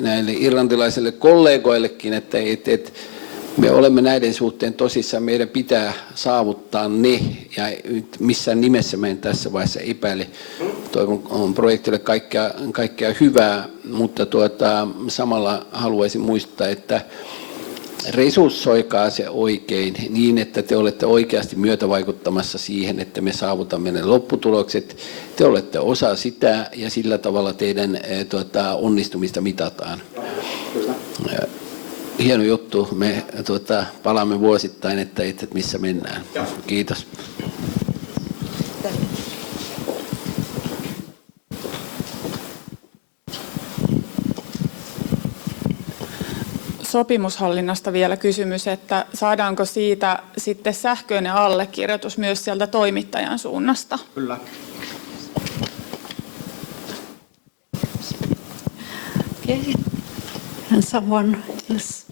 näille irlantilaisille kollegoillekin, että me olemme näiden suhteen tosissaan, meidän pitää saavuttaa ne, ja missään nimessä mä en tässä vaiheessa epäile. Toivon projektille kaikkea hyvää, mutta samalla haluaisin muistaa, että resurssoikaa se oikein niin, että te olette oikeasti myötävaikuttamassa siihen, että me saavutamme ne lopputulokset. Te olette osa sitä ja sillä tavalla teidän onnistumista mitataan. Hieno juttu. Me palaamme vuosittain, että missä mennään. Kiitos. Sopimushallinnasta vielä kysymys, että saadaanko siitä sitten sähköinen allekirjoitus myös sieltä toimittajan suunnasta? Kyllä. Okay. And someone else.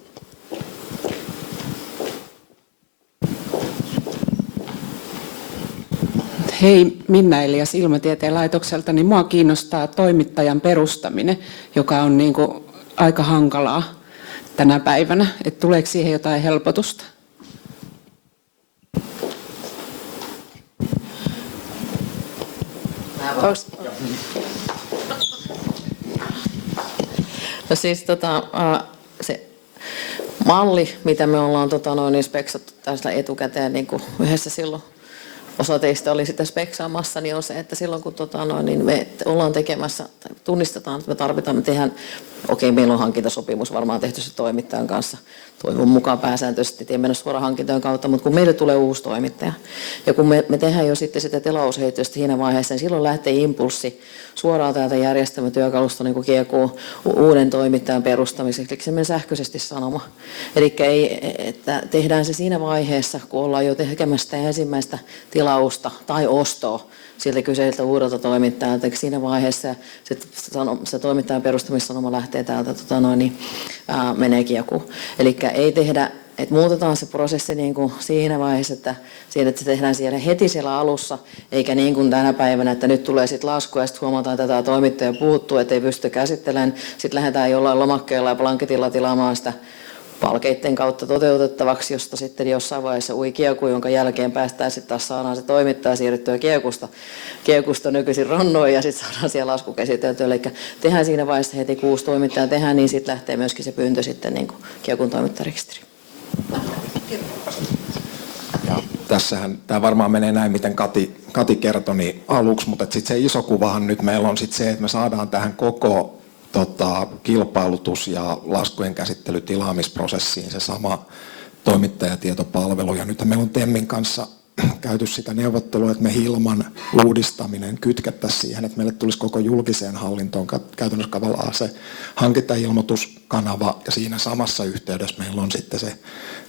Hei, Minna Elias Ilmatieteen laitokselta, niin mua kiinnostaa toimittajan perustaminen, joka on niin kuin aika hankalaa tänä päivänä. Että tuleeko siihen jotain helpotusta? No siis se malli, mitä me ollaan speksattu tästä etukäteen niin kuin yhdessä silloin, osa teistä oli sitä speksaamassa, niin on se, että silloin kun niin me ollaan tekemässä, tai tunnistetaan, että me tehdään, meillä on hankintasopimus varmaan tehty se toimittajan kanssa, toivon mukaan pääsääntöisesti, ei mennä suoraan hankintojen kautta, mutta kun meille tulee uusi toimittaja, ja kun me tehdään jo sitten sitä tilausheitystä siinä vaiheessa, niin silloin lähtee impulssi suoraan täältä järjestelmätyökalusta niin kiekuu uuden toimittajan perustamiseksi, eli se menee sähköisesti sanoma. Eli että tehdään se siinä vaiheessa, kun ollaan jo tekemässä ensimmäistä tilausta tai ostoa siltä kyseiseltä uudelta toimittajalta, eli siinä vaiheessa se toimittajan perustamissanoma lähtee täältä menee kiekuun. Eli ei tehdä, että muutetaan se prosessi niin kuin siinä vaiheessa, että se tehdään siellä heti siellä alussa, eikä niin kuin tänä päivänä, että nyt tulee sitten lasku ja sitten huomataan, että tämä toimittaja puuttuu, että ei pysty käsittelemään. Sitten lähdetään jollain lomakkeella ja blanketilla tilaamaan sitä palkeitten kautta toteutettavaksi, josta sitten jossain vaiheessa ui kieku, jonka jälkeen päästään sitten taas saadaan se toimittaja siirryttyä kiekusta nykyisin ronnoin ja sitten saadaan siellä lasku käsiteltyä. Eli tehdään siinä vaiheessa heti 6 toimittajaa tehdään, niin sitten lähtee myöskin se pyyntö sitten niin kuin kiekun toimittajarekisteriin. Ja tässähän tämä varmaan menee näin, miten Kati kertoi niin aluksi, mutta sitten se iso kuvahan nyt meillä on sitten se, että me saadaan tähän koko kilpailutus- ja laskujen käsittelytilaamisprosessiin se sama toimittajatietopalvelu. Ja nyt meillä on TEMin kanssa käyty sitä neuvottelua, että me Hilman uudistaminen kytkettäisiin siihen, että meille tulisi koko julkiseen hallintoon käytännössä tavallaan se hankintailmoituskanava, ja siinä samassa yhteydessä meillä on sitten se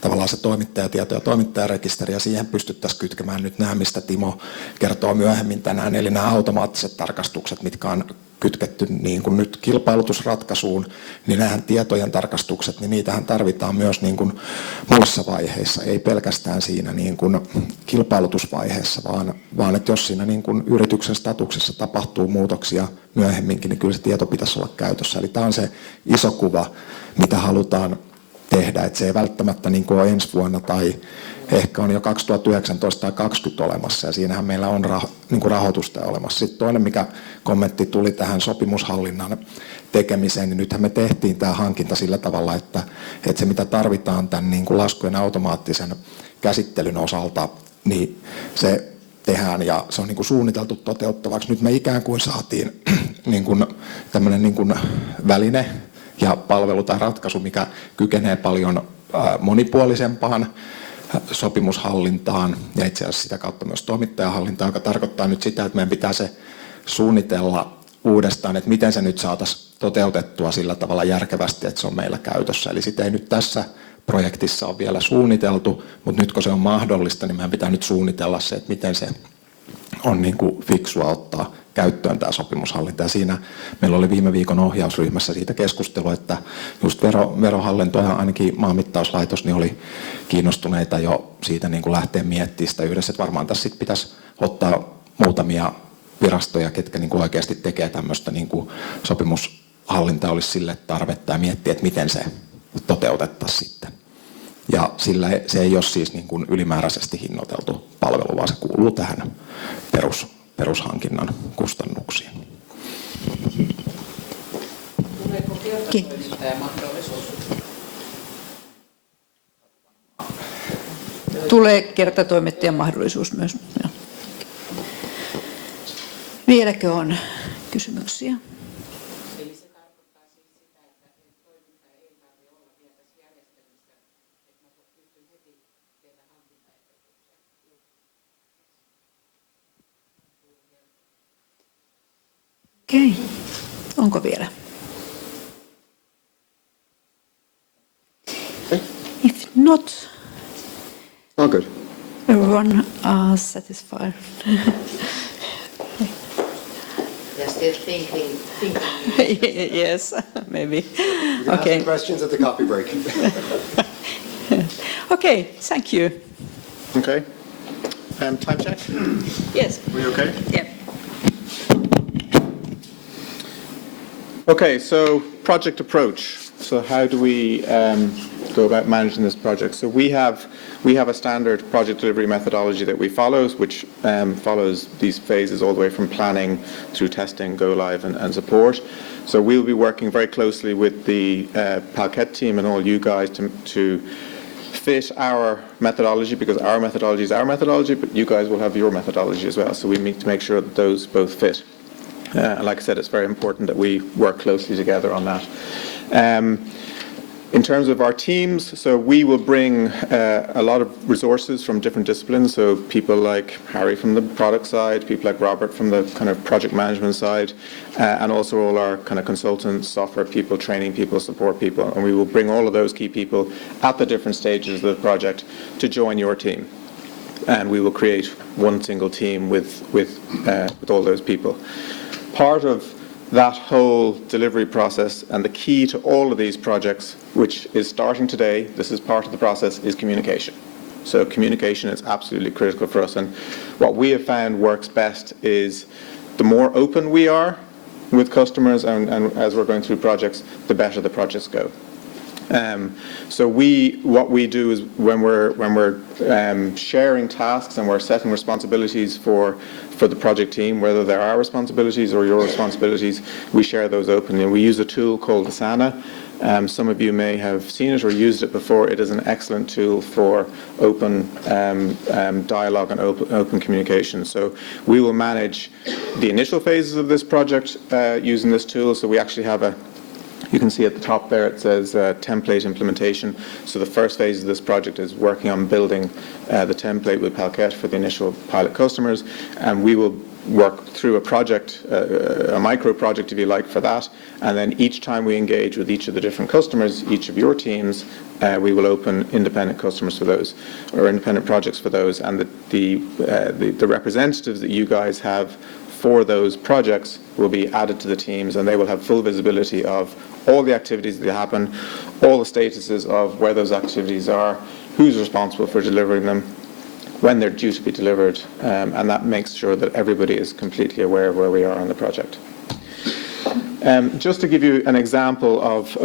tavallaan se toimittajatieto ja toimittajarekisteri, ja siihen pystyttäisiin kytkemään nyt nämä, mistä Timo kertoo myöhemmin tänään, eli nämä automaattiset tarkastukset, mitkä on kytketty niin kuin nyt kilpailutusratkaisuun, niin nämähän tietojen tarkastukset, niin niitähän tarvitaan myös niin kuin muissa vaiheissa, ei pelkästään siinä niin kuin kilpailutusvaiheessa, vaan että jos siinä niin kuin yrityksen statuksessa tapahtuu muutoksia myöhemminkin, niin kyllä se tieto pitäisi olla käytössä. Eli tämä on se iso kuva, mitä halutaan tehdä, että se ei välttämättä niin kuin ole ensi vuonna tai ehkä on jo 2019 tai 2020 olemassa, ja siinähän meillä on niin kuin rahoitusta olemassa. Sitten toinen, mikä kommentti tuli tähän sopimushallinnan tekemiseen, niin nythän me tehtiin tämä hankinta sillä tavalla, että se mitä tarvitaan tämän niin kuin laskujen automaattisen käsittelyn osalta, niin se tehdään ja se on niin kuin suunniteltu toteuttavaksi. Nyt me ikään kuin saatiin niin kuin tämmöinen niin kuin väline ja palvelu tai ratkaisu, mikä kykenee paljon monipuolisempaan sopimushallintaan ja itse asiassa sitä kautta myös toimittajahallintaan, joka tarkoittaa nyt sitä, että meidän pitää se suunnitella uudestaan, että miten se nyt saataisiin toteutettua sillä tavalla järkevästi, että se on meillä käytössä. Eli sitä ei nyt tässä projektissa on vielä suunniteltu, mutta nyt kun se on mahdollista, niin meidän pitää nyt suunnitella se, että miten se on niin kuin fiksua ottaa käyttöön tämä sopimushallinta. Ja siinä meillä oli viime viikon ohjausryhmässä siitä keskustelua, että just verohallinto ja ainakin maanmittauslaitos niin oli kiinnostuneita jo siitä niin kuin lähteä miettimään sitä yhdessä, että varmaan tässä sit pitäisi ottaa muutamia virastoja, ketkä niin kuin oikeasti tekee tämmöistä niin kuin sopimushallintaa olisi sille tarvetta ja miettiä, että miten se toteutettaisiin sitten. Ja sillä se ei ole siis niin kuin ylimääräisesti hinnoiteltu palvelu, vaan se kuuluu tähän perushankinnan kustannuksiin. Tuleeko kertatoimittajan Tulee kertatoimittajan mahdollisuus myös. Joo. Vieläkö on kysymyksiä? Eli se tarkoittaa siis sitä, että toimittaja ei tarvitse olla vielä tässä järjestelmässä, että mä pystyn heti tehdä hankintaehdotuksen. Okei. Onko vielä? If not, Oh, good. everyone are satisfied. They're still thinking. Yes, maybe. You can ask Okay. the questions at the coffee break. Okay, thank you. Okay. Time check? Yes. We okay? Yeah. Okay, so project approach. So how do we go about managing this project? So we have a standard project delivery methodology that we follow, which follows these phases all the way from planning through testing, go live, and support. So we'll be working very closely with the Palket team and all you guys to fit our methodology, because our methodology is our methodology, but you guys will have your methodology as well. So we need to make sure that those both fit. And like I said, it's very important that we work closely together on that. In terms of our teams, so we will bring a lot of resources from different disciplines. So people like Harry from the product side, people like Robert from the kind of project management side, and also all our kind of consultants, software people, training people, support people. And we will bring all of those key people at the different stages of the project to join your team. And we will create one single team with all those people. Part of that whole delivery process and the key to all of these projects, which is starting today, this is part of the process, is communication. So communication is absolutely critical for us, and what we have found works best is the more open we are with customers and as we're going through projects, the better the projects go. So what we do is when we're sharing tasks and we're setting responsibilities for the project team, whether they're our responsibilities or your responsibilities, we share those openly. We use a tool called Asana. Some of you may have seen it or used it before. It is an excellent tool for open dialogue and open communication. So we will manage the initial phases of this project using this tool. So we actually have you can see at the top there it says template implementation. So the first phase of this project is working on building the template with Palket for the initial pilot customers, and we will work through a project, a micro project if you like, for that, and then each time we engage with each of the different customers, each of your teams, we will open independent customers for those, or independent projects for those, and the representatives that you guys have for those projects will be added to the teams, and they will have full visibility of all the activities that happen, all the statuses of where those activities are, who's responsible for delivering them, when they're due to be delivered, and that makes sure that everybody is completely aware of where we are on the project. Just to give you an example of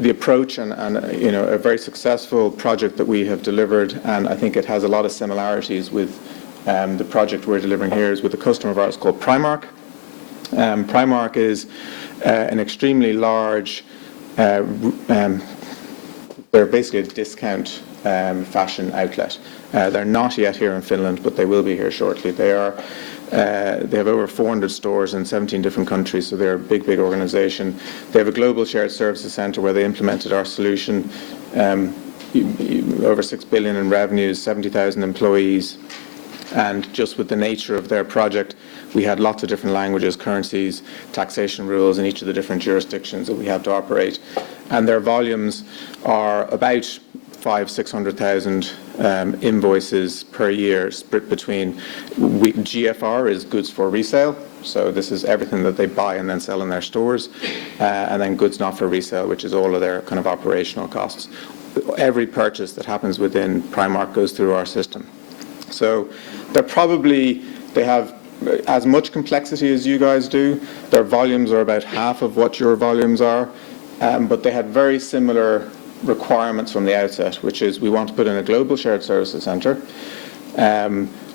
the approach and a very successful project that we have delivered, and I think it has a lot of similarities with the project we're delivering here, is with a customer of ours called Primark. Primark is an extremely large, they're basically a discount fashion outlet. They're not yet here in Finland, but they will be here shortly. They have over 400 stores in 17 different countries, so they're a big, big organization. They have a global shared services center where they implemented our solution, over 6 billion in revenues, 70,000 employees. And just with the nature of their project, we had lots of different languages, currencies, taxation rules in each of the different jurisdictions that we have to operate. And their volumes are about 600,000 invoices per year split between GFR is goods for resale. So this is everything that they buy and then sell in their stores, and then goods not for resale, which is all of their kind of operational costs. Every purchase that happens within Primark goes through our system. So they have as much complexity as you guys do. Their volumes are about half of what your volumes are, but they had very similar requirements from the outset, which is we want to put in a global shared services centre.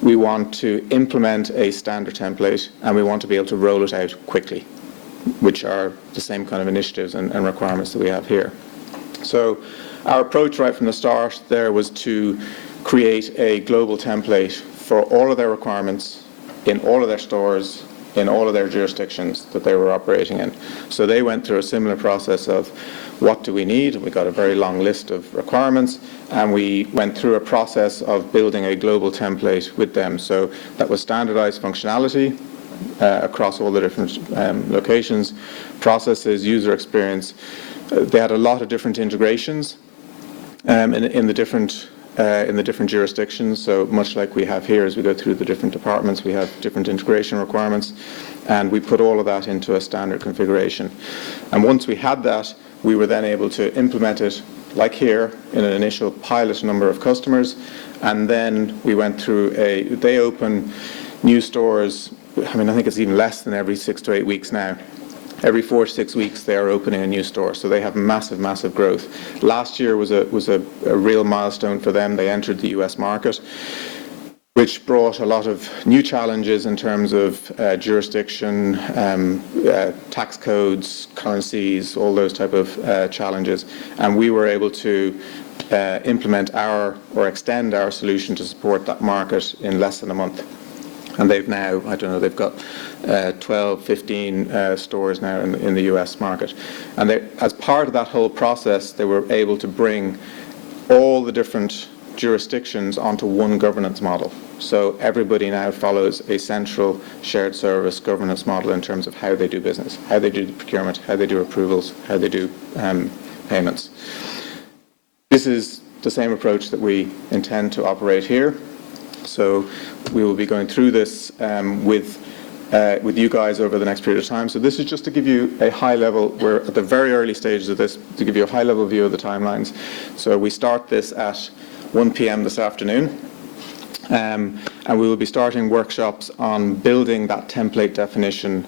We want to implement a standard template, and we want to be able to roll it out quickly, which are the same kind of initiatives and requirements that we have here. So our approach right from the start there was to create a global template for all of their requirements in all of their stores, in all of their jurisdictions that they were operating in. So they went through a similar process of what do we need? We got a very long list of requirements, and we went through a process of building a global template with them. So that was standardized functionality across all the different locations, processes, user experience. They had a lot of different integrations in the different jurisdictions. So much like we have here, as we go through the different departments, we have different integration requirements, and we put all of that into a standard configuration. And once we had that, we were then able to implement it, like here, in an initial pilot number of customers, and then we went through they open new stores, I mean, I think it's even less than every 6 to 8 weeks now. Every 4 to 6 weeks, they are opening a new store, so they have massive, massive growth. Last year was a real milestone for them. They entered the US market, which brought a lot of new challenges in terms of jurisdiction, tax codes, currencies, all those type of challenges. And we were able to implement extend our solution to support that market in less than a month. And they've now, I don't know, they've got 12, 15 stores now in the US market. And as part of that whole process, they were able to bring all the different jurisdictions onto one governance model. So everybody now follows a central shared service governance model in terms of how they do business, how they do the procurement, how they do approvals, how they do payments. This is the same approach that we intend to operate here. So we will be going through this with you guys over the next period of time. So this is just to give you a high level, we're at the very early stages of this, to give you a high level view of the timelines. So we start this at 1 p.m. this afternoon, and we will be starting workshops on building that template definition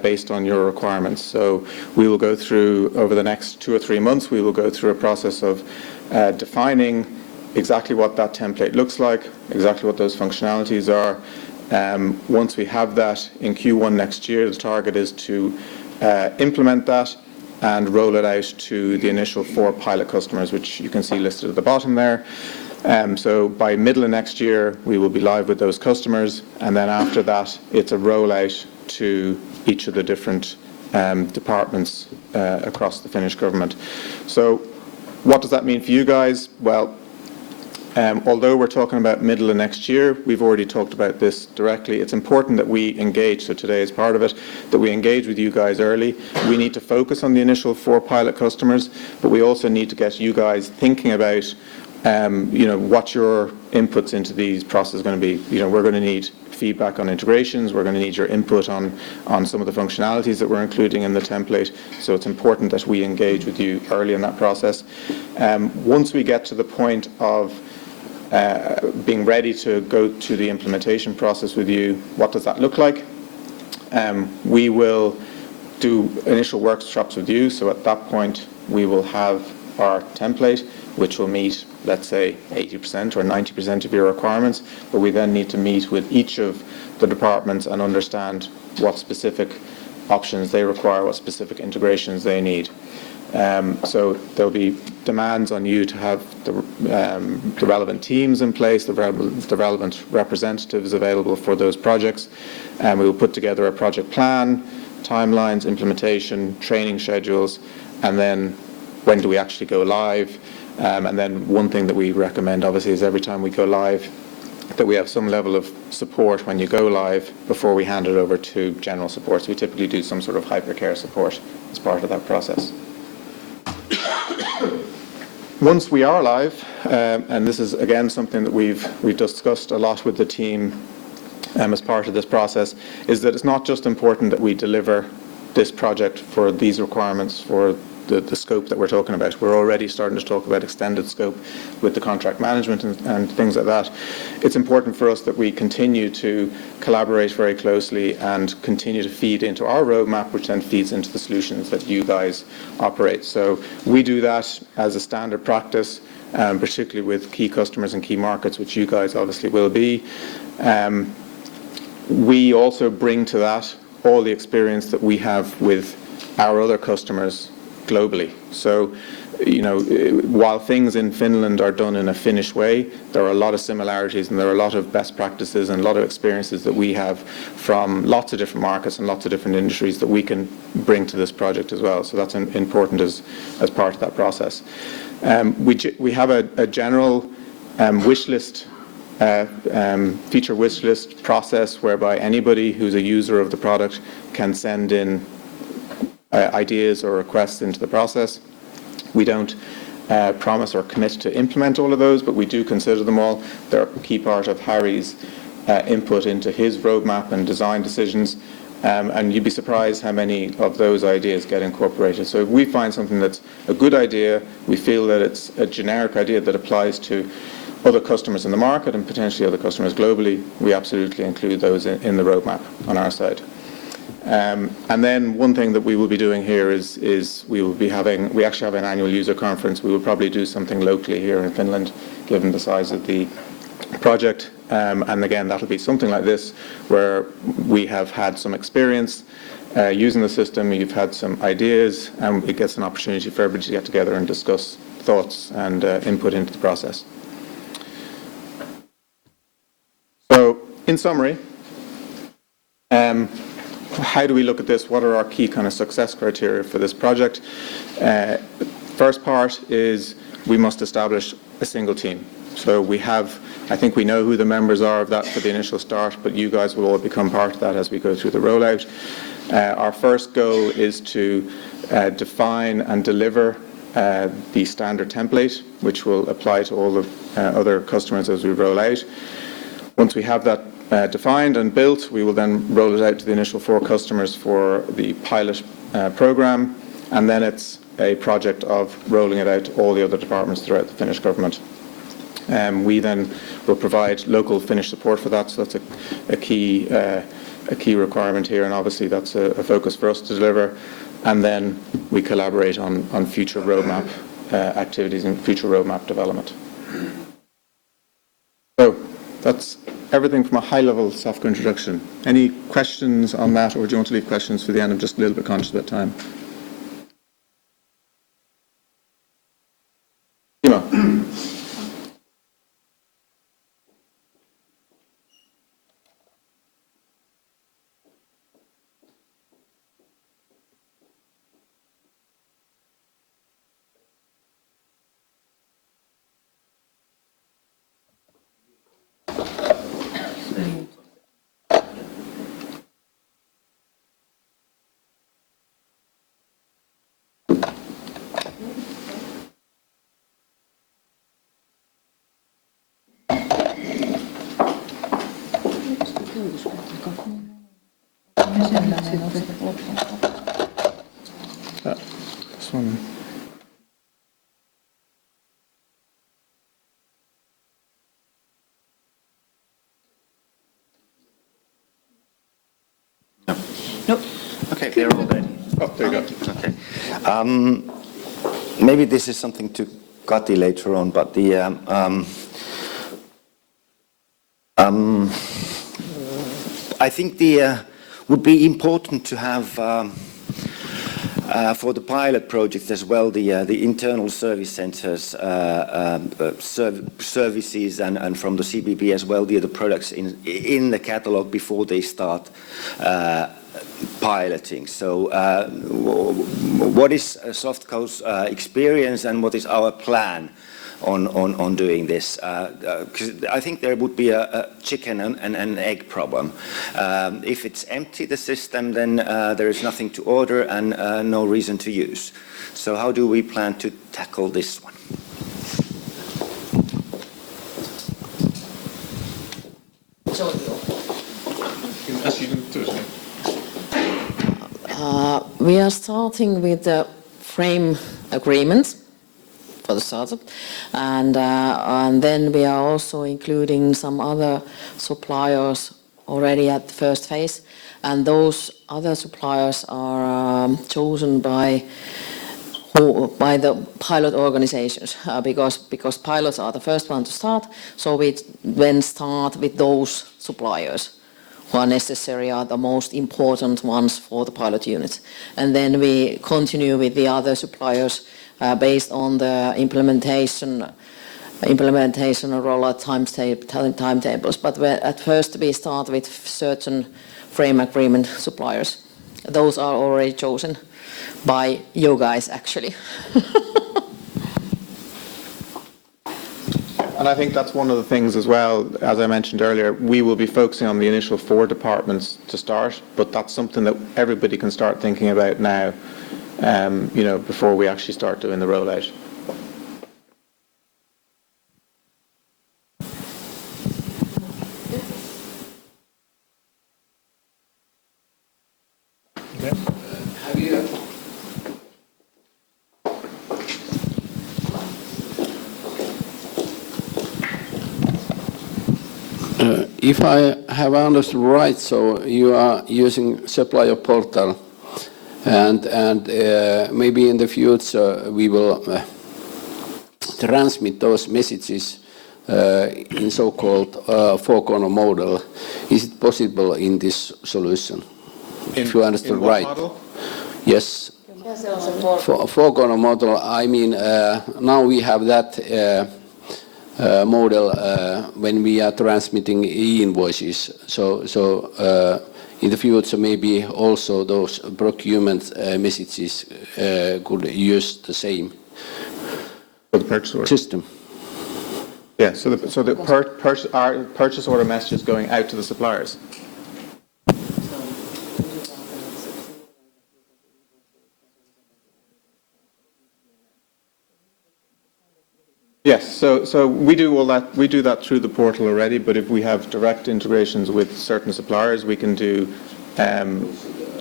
based on your requirements. So we will go through, over the next 2 or 3 months, we will go through a process of defining exactly what that template looks like, exactly what those functionalities are. Once we have that in Q1 next year, the target is to implement that and roll it out to the initial 4 pilot customers, which you can see listed at the bottom there. So by middle of next year, we will be live with those customers, and then after that, it's a rollout to each of the different departments across the Finnish government. So what does that mean for you guys? Well, although we're talking about middle of next year, we've already talked about this directly. It's important that we engage, so today is part of it, that we engage with you guys early. We need to focus on the initial 4 pilot customers, but we also need to get you guys thinking about what your inputs into these processes are going to be. We're going to need feedback on integrations. We're going to need your input on some of the functionalities that we're including in the template. So it's important that we engage with you early in that process. Once we get to the point of being ready to go to the implementation process with you, what does that look like? We will do initial workshops with you. So at that point, we will have our template, which will meet, let's say, 80% or 90% of your requirements, but we then need to meet with each of the departments and understand what specific options they require, what specific integrations they need. So there'll be demands on you to have the relevant teams in place, the relevant representatives available for those projects, and we will put together a project plan, timelines, implementation, training schedules, and then when do we actually go live. And then one thing that we recommend, obviously, is every time we go live, that we have some level of support when you go live before we hand it over to general support. So we typically do some sort of hypercare support as part of that process. Once we are live, and this is again something that we've discussed a lot with the team as part of this process, is that it's not just important that we deliver this project for these requirements for the scope that we're talking about. We're already starting to talk about extended scope with the contract management and things like that. It's important for us that we continue to collaborate very closely and continue to feed into our roadmap, which then feeds into the solutions that you guys operate. So we do that as a standard practice, particularly with key customers and key markets, which you guys obviously will be. We also bring to that all the experience that we have with our other customers globally. So, while things in Finland are done in a Finnish way, there are a lot of similarities and there are a lot of best practices and a lot of experiences that we have from lots of different markets and lots of different industries that we can bring to this project as well. So that's important as part of that process. We have a general wish list, feature wish list process whereby anybody who's a user of the product can send in ideas or requests into the process. We don't promise or commit to implement all of those, but we do consider them all. They're a key part of Harry's input into his roadmap and design decisions, and you'd be surprised how many of those ideas get incorporated. So if we find something that's a good idea, we feel that it's a generic idea that applies to other customers in the market and potentially other customers globally, we absolutely include those in the roadmap on our side. And then one thing that we will be doing here is we actually have an annual user conference. We will probably do something locally here in Finland, given the size of the project. And again, that'll be something like this, where we have had some experience using the system, you've had some ideas, and it gets an opportunity for everybody to get together and discuss thoughts and input into the process. So, in summary, how do we look at this? What are our key kind of success criteria for this project? First part is we must establish a single team. So I think we know who the members are of that for the initial start, but you guys will all become part of that as we go through the rollout. Our first goal is to define and deliver the standard template, which will apply to all the other customers as we roll out. Once we have that defined and built, we will then roll it out to the initial 4 customers for the pilot program, and then it's a project of rolling it out to all the other departments throughout the Finnish government. We then will provide local Finnish support for that, so that's a key requirement here, and obviously that's a focus for us to deliver. And then we collaborate on future roadmap activities and future roadmap development. So that's everything from a high-level soft introduction. Any questions on that, or do you want to leave questions for the end? I'm just a little bit conscious about time. Timo. This one. No. Okay, they're all ready. Oh, there you go. Okay. Maybe this is something to Kati later on, but I think would be important to have for the pilot project as well the internal service centers services and from the CBP as well the other products in the catalog before they start piloting. So what is Softco's experience and what is our plan on doing this? Because I think there would be a chicken and an egg problem. If it's empty, the system, then there is nothing to order and no reason to use. So how do we plan to tackle this one? We are starting with the frame agreements for the startup, and then we are also including some other suppliers already at the first phase, and those other suppliers are chosen by the pilot organizations, because pilots are the first one to start, so we then start with those suppliers who are necessary, are the most important ones for the pilot unit. And then we continue with the other suppliers based on the implementation and rollout timetables. But at first we start with certain frame agreement suppliers. Those are already chosen by you guys, actually. And I think that's one of the things as well, as I mentioned earlier, we will be focusing on the initial 4 departments to start, but that's something that everybody can start thinking about now, before we actually start doing the rollout. Have you if I have understood right, so you are using supplier portal, and maybe in the future we will transmit those messages in so-called four-corner model. Is it possible in this solution? If you understood right. Model? Yes. Four-corner model, I mean, now we have that model when we are transmitting e-invoices. So in the future, maybe also those procurement messages could use the same For the purchase order system. Yeah, so the purchase order message is going out to the suppliers. Yes, so we do all that. We do that through the portal already. But if we have direct integrations with certain suppliers, we can do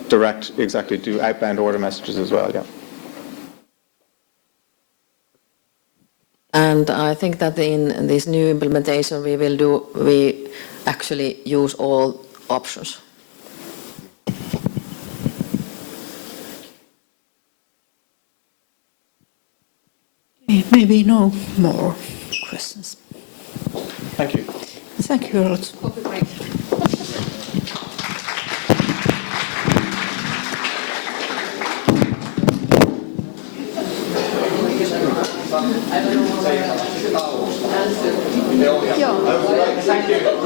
do outbound order messages as well. Yeah. And I think that in this new implementation we actually use all options. Maybe no more questions. Thank you. Thank you a lot. Thank you. Thank you for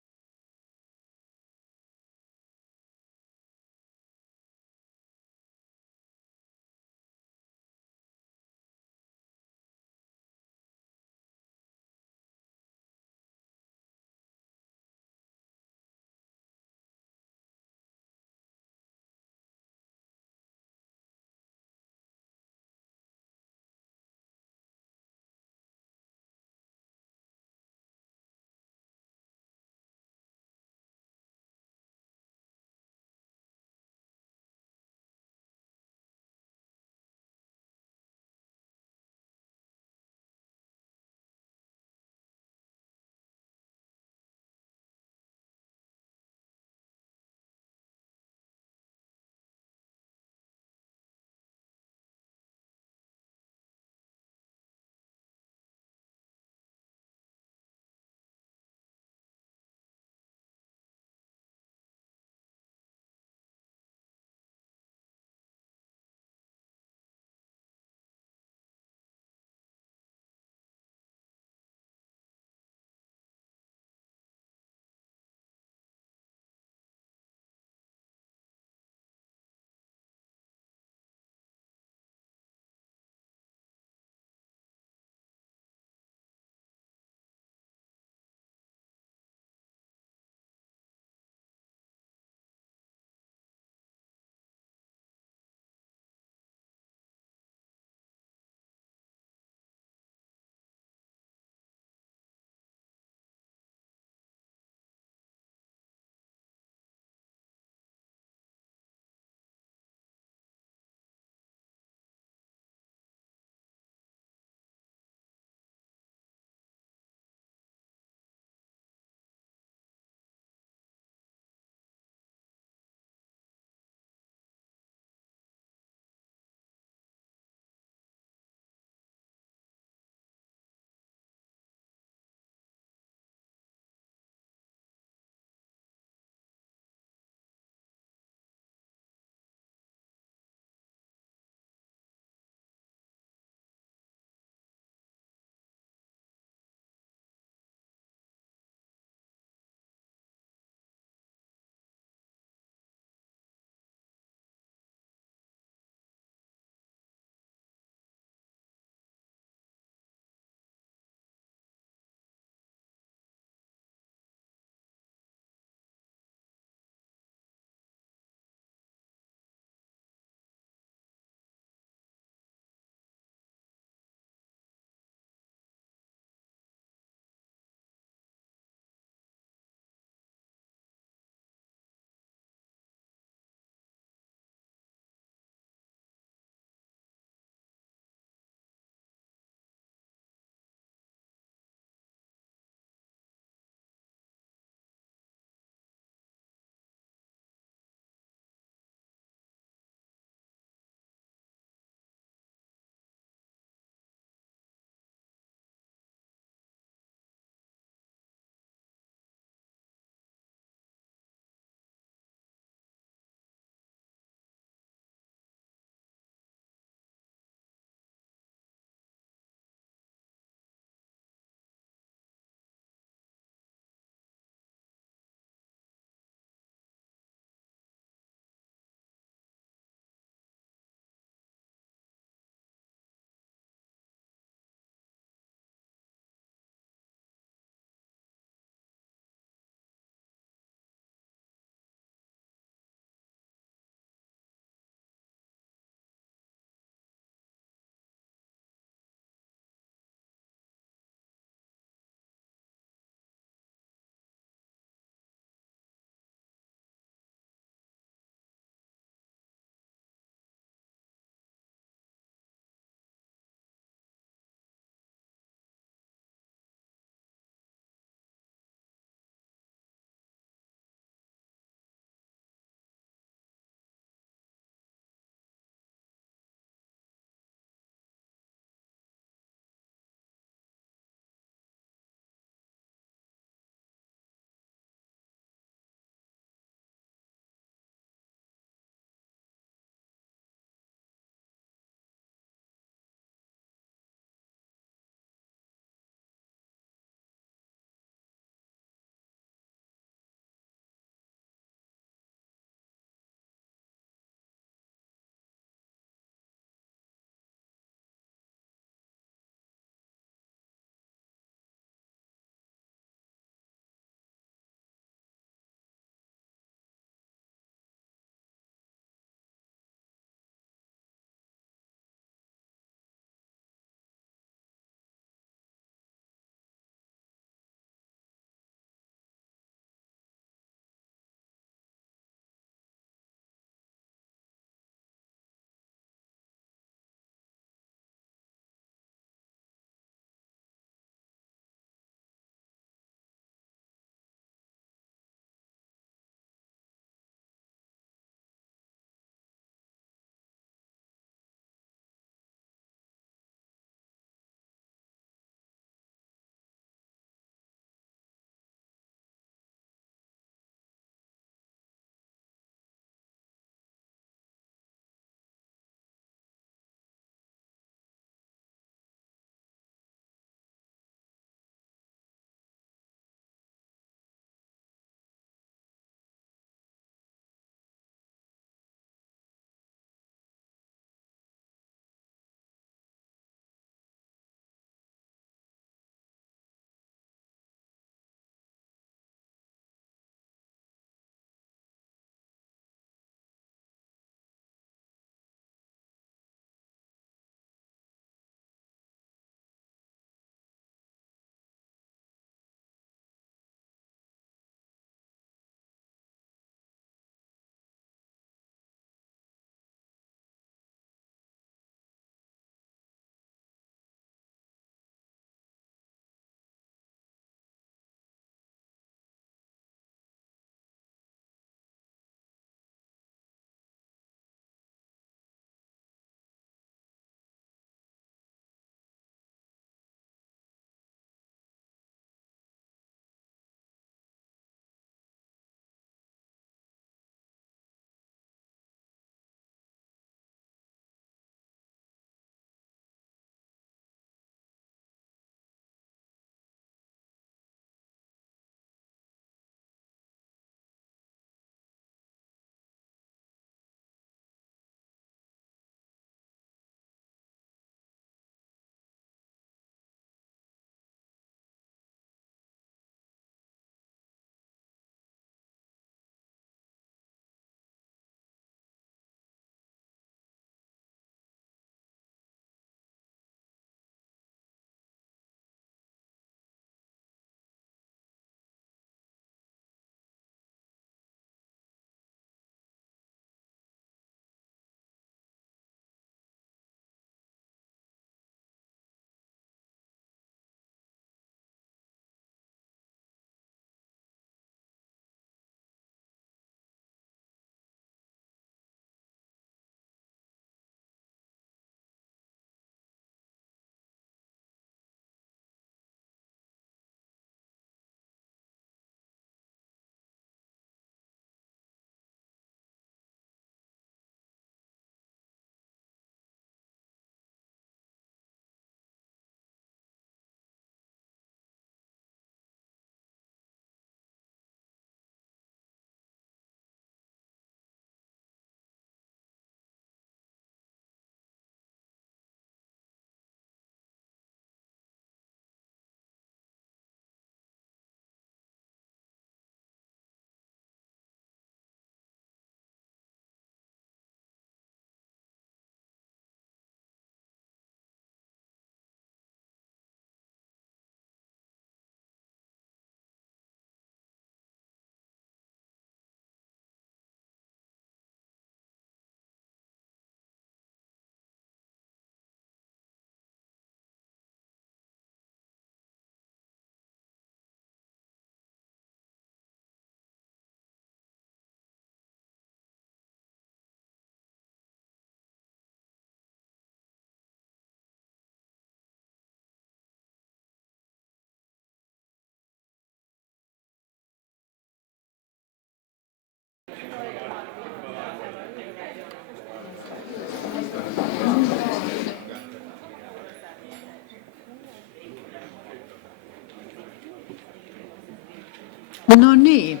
No niin,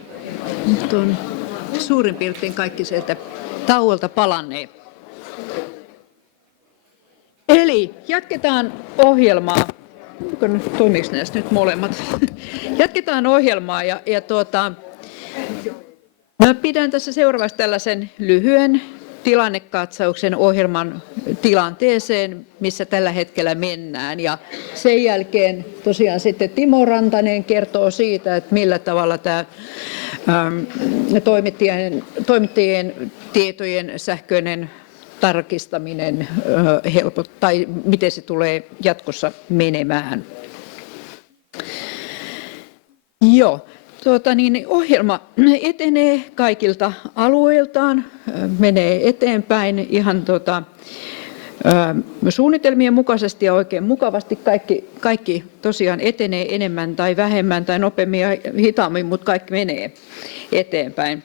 nyt on suurin piirtein kaikki sieltä tauolta palannee. Eli jatketaan ohjelmaa. Toimiiko näistä nyt molemmat? Jatketaan ohjelmaa ja mä pidän tässä seuraavaksi tällaisen lyhyen tilannekatsauksen ohjelman tilanteeseen, missä tällä hetkellä mennään. Ja sen jälkeen tosiaan sitten Timo Rantanen kertoo siitä, että millä tavalla tämä toimittajien tietojen sähköinen tarkistaminen tai miten se tulee jatkossa menemään. Joo. Ohjelma etenee kaikilta alueiltaan, menee eteenpäin ihan suunnitelmien mukaisesti ja oikein mukavasti. Kaikki tosiaan etenee enemmän tai vähemmän tai nopeammin ja hitaammin, mutta kaikki menee eteenpäin.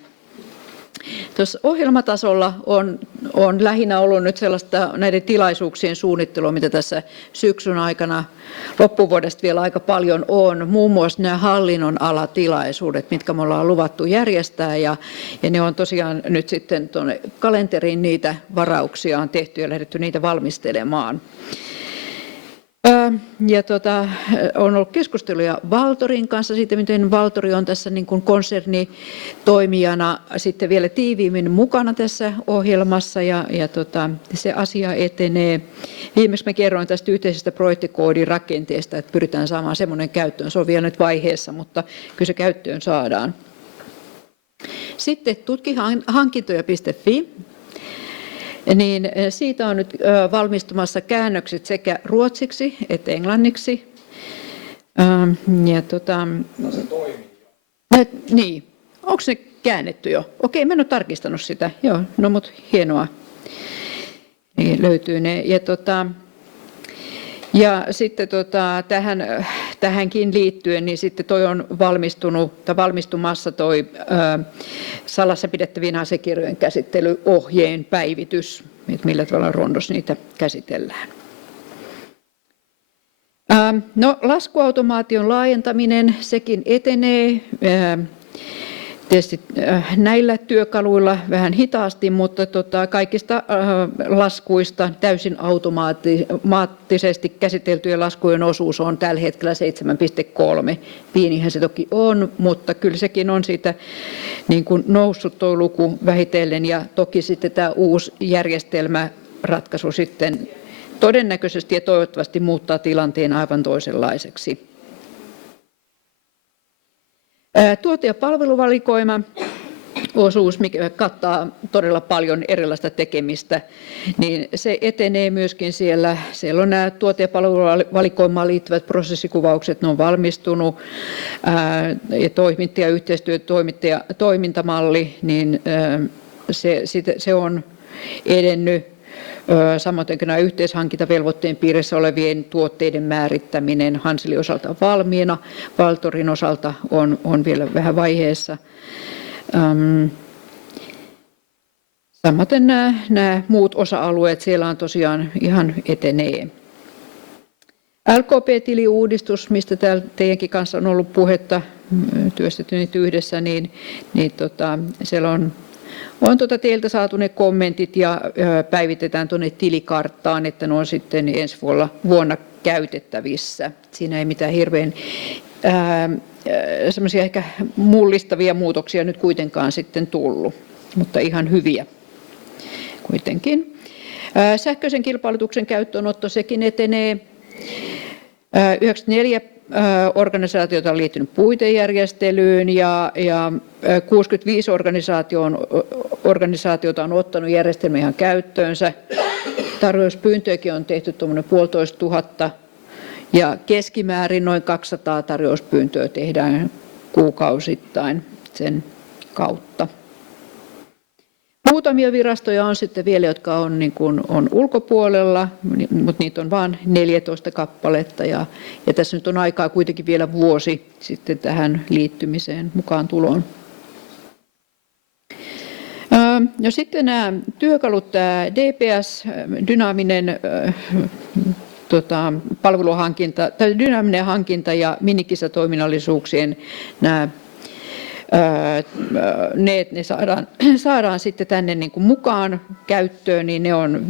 Tuossa ohjelmatasolla on lähinnä ollut nyt sellaista näiden tilaisuuksien suunnittelua, mitä tässä syksyn aikana, loppuvuodesta vielä aika paljon on. Muun muassa nämä hallinnon alatilaisuudet, mitkä me ollaan luvattu järjestää ja ne on tosiaan nyt sitten tuonne kalenteriin niitä varauksia on tehty ja lähdetty niitä valmistelemaan. Ja on ollut keskusteluja Valtorin kanssa siitä, miten Valtori on tässä niin kuin konsernitoimijana sitten vielä tiiviimmin mukana tässä ohjelmassa ja se asia etenee. Viimeksi mä kerroin tästä yhteisestä projektikoodin rakenteesta, että pyritään saamaan semmoinen käyttöön. Se on vielä nyt vaiheessa, mutta kyllä se käyttöön saadaan. Sitten tutkihankintoja.fi. Niin siitä on nyt valmistumassa käännökset sekä ruotsiksi että englanniksi. Se toimii jo. Niin, onko ne käännetty jo? Okei, mä en ole tarkistanut sitä. Joo, no mutta hienoa. Niin löytyy ne. Ja sitten tähänkin liittyen, niin sitten toi on valmistumassa toi salassa pidettävien asiakirjojen käsittelyohjeen päivitys, että millä tavalla rondos niitä käsitellään. No, laskuautomaation laajentaminen, sekin etenee. Tietysti näillä työkaluilla vähän hitaasti, mutta kaikista laskuista täysin automaattisesti käsiteltyjen laskujen osuus on tällä hetkellä 7,3. Pienihän se toki on, mutta kyllä sekin on siitä niin kuin noussut tuo luku vähitellen ja toki sitten tämä uusi järjestelmäratkaisu sitten todennäköisesti ja toivottavasti muuttaa tilanteen aivan toisenlaiseksi. Tuote- ja palveluvalikoima osuus, mikä kattaa todella paljon erilaista tekemistä, niin se etenee myöskin siellä. Siellä on nämä tuote- ja palveluvalikoimaan liittyvät prosessikuvaukset, ne on valmistunut ja toimintamalli, niin se on edennyt. Samoin kuin nämä yhteishankintavelvoitteen piirissä olevien tuotteiden määrittäminen Hanselin osalta on valmiina, Valtorin osalta on vielä vähän vaiheessa. Samoin nämä muut osa-alueet siellä on tosiaan ihan etenee. LKP-tiliuudistus, mistä täällä teidänkin kanssa on ollut puhetta, työstetty niitä yhdessä, niin siellä on teiltä saatu ne kommentit ja päivitetään tuonne tilikarttaan, että ne on sitten ensi vuonna käytettävissä. Siinä ei mitään hirveän semmoisia ehkä mullistavia muutoksia nyt kuitenkaan sitten tullut, mutta ihan hyviä kuitenkin. Sähköisen kilpailutuksen käyttöönotto, sekin etenee. 94 organisaatiota on liittynyt puitejärjestelyyn ja 65 organisaatiota on ottanut järjestelmän ihan käyttöönsä. Tarjouspyyntöjäkin on tehty tuommoinen 1,5 ja keskimäärin noin 200 tarjouspyyntöä tehdään kuukausittain sen kautta. Muutamia virastoja on sitten vielä, jotka on ulkopuolella, mutta niitä on vain 14 kappaletta ja tässä nyt on aikaa kuitenkin vielä vuosi sitten tähän liittymiseen mukaan tuloon. No sitten nämä työkalut, tämä DPS, dynaaminen palveluhankinta, tai dynaaminen hankinta ja minikisatoiminnallisuuksien nämä ne saadaan sitten tänne niin kuin mukaan käyttöön, niin ne on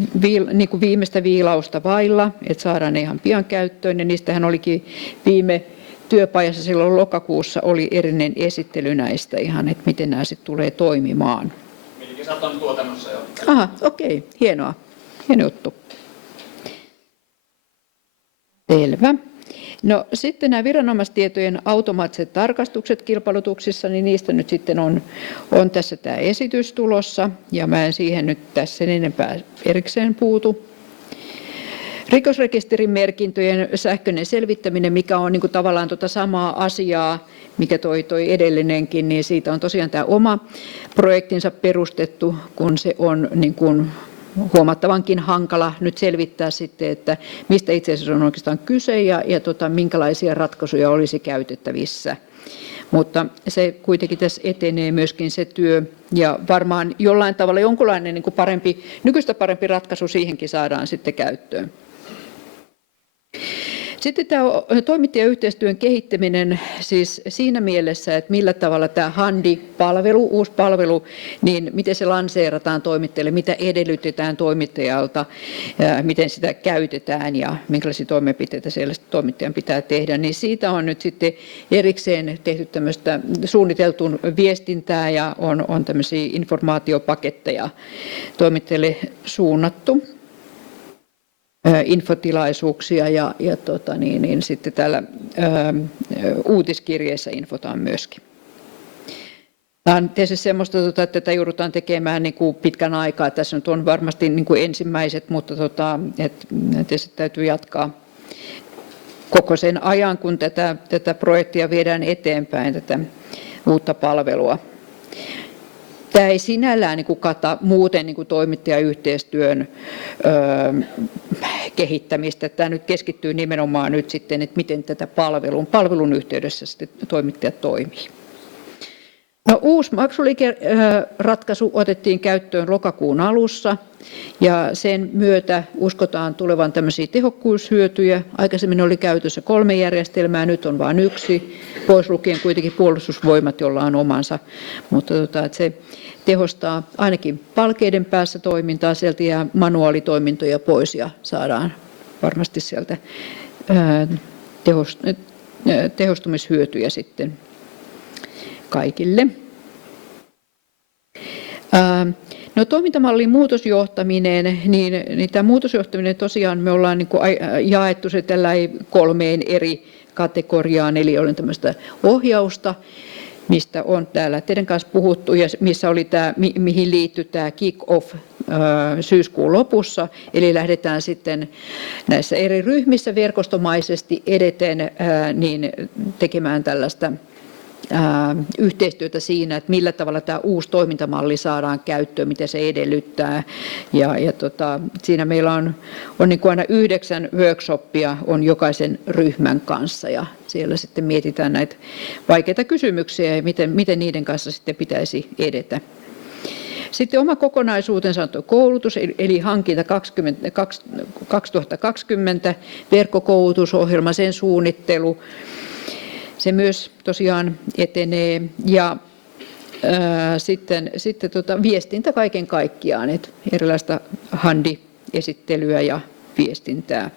niin kuin viimeistä viilausta vailla, että saadaan ne ihan pian käyttöön. Ja niistähän olikin viime työpajassa silloin lokakuussa oli erillinen esittely näistä ihan, että miten nämä sitten tulee toimimaan. Milkisat on tuotannossa jo. Aha, okei, hienoa. Hieno juttu. Selvä. No sitten nämä viranomaistietojen automaattiset tarkastukset kilpailutuksissa, niin niistä nyt sitten on tässä tämä esitys tulossa, ja mä en siihen nyt tässä sen enempää erikseen puutu. Rikosrekisterin merkintöjen sähköinen selvittäminen, mikä on niin kuin tavallaan samaa asiaa, mikä toi edellinenkin, niin siitä on tosiaan tämä oma projektinsa perustettu, kun se on niin kuin huomattavankin hankala nyt selvittää sitten, että mistä itse asiassa on oikeastaan kyse ja minkälaisia ratkaisuja olisi käytettävissä. Mutta se kuitenkin tässä etenee myöskin se työ ja varmaan jollain tavalla jonkunlainen niin kuin nykyistä parempi ratkaisu siihenkin saadaan sitten käyttöön. Sitten tämä toimittajayhteistyön kehittäminen siis siinä mielessä, että millä tavalla tämä Handi-palvelu, uusi palvelu, niin miten se lanseerataan toimittajille, mitä edellytetään toimittajalta, miten sitä käytetään ja minkälaisia toimenpiteitä siellä toimittajan pitää tehdä, niin siitä on nyt sitten erikseen tehty tämmöistä suunniteltuun viestintää ja on tämmöisiä informaatiopaketteja toimittajille suunnattu. Infotilaisuuksia ja sitten täällä uutiskirjeessä infotaan myöskin. Tämä on tietysti semmoista, että tätä joudutaan tekemään niin kuin pitkän aikaa. Tässä nyt on varmasti niin kuin ensimmäiset, mutta tietysti täytyy jatkaa koko sen ajan, kun tätä projektia viedään eteenpäin, tätä uutta palvelua. Tämä ei sinällään niin kuin kata muuten niin kuin toimittajayhteistyön kehittämistä. Tämä nyt keskittyy nimenomaan nyt sitten, että miten tätä palvelun yhteydessä sitten toimittajat toimii. No, uusi maksuliikeratkaisu otettiin käyttöön lokakuun alussa ja sen myötä uskotaan tulevan tämmöisiä tehokkuushyötyjä. Aikaisemmin oli käytössä 3 järjestelmää, nyt on vain 1, pois lukien kuitenkin puolustusvoimat, jolla on omansa, mutta että se tehostaa ainakin palkeiden päässä toimintaa, sieltä jää manuaalitoimintoja pois ja saadaan varmasti sieltä tehostumishyötyjä sitten kaikille. No, toimintamallin muutosjohtaminen, niin tämä muutosjohtaminen tosiaan me ollaan niin kuin jaettu se 3 eri kategoriaan, eli on tämmöistä ohjausta, mistä on täällä teidän kanssa puhuttu ja missä oli tämä, mihin liittyy tämä kick-off syyskuun lopussa, eli lähdetään sitten näissä eri ryhmissä verkostomaisesti edeten niin tekemään tällaista yhteistyötä siinä, että millä tavalla tämä uusi toimintamalli saadaan käyttöön, mitä se edellyttää. Siinä meillä on niin kuin aina 9 workshoppia on jokaisen ryhmän kanssa ja siellä sitten mietitään näitä vaikeita kysymyksiä ja miten niiden kanssa sitten pitäisi edetä. Sitten oma kokonaisuutensa on tuo koulutus, eli hankinta 2020, verkkokoulutusohjelma, sen suunnittelu. Se myös tosiaan etenee ja sitten viestintä kaiken kaikkiaan, että erilaista handi-esittelyä ja viestintää.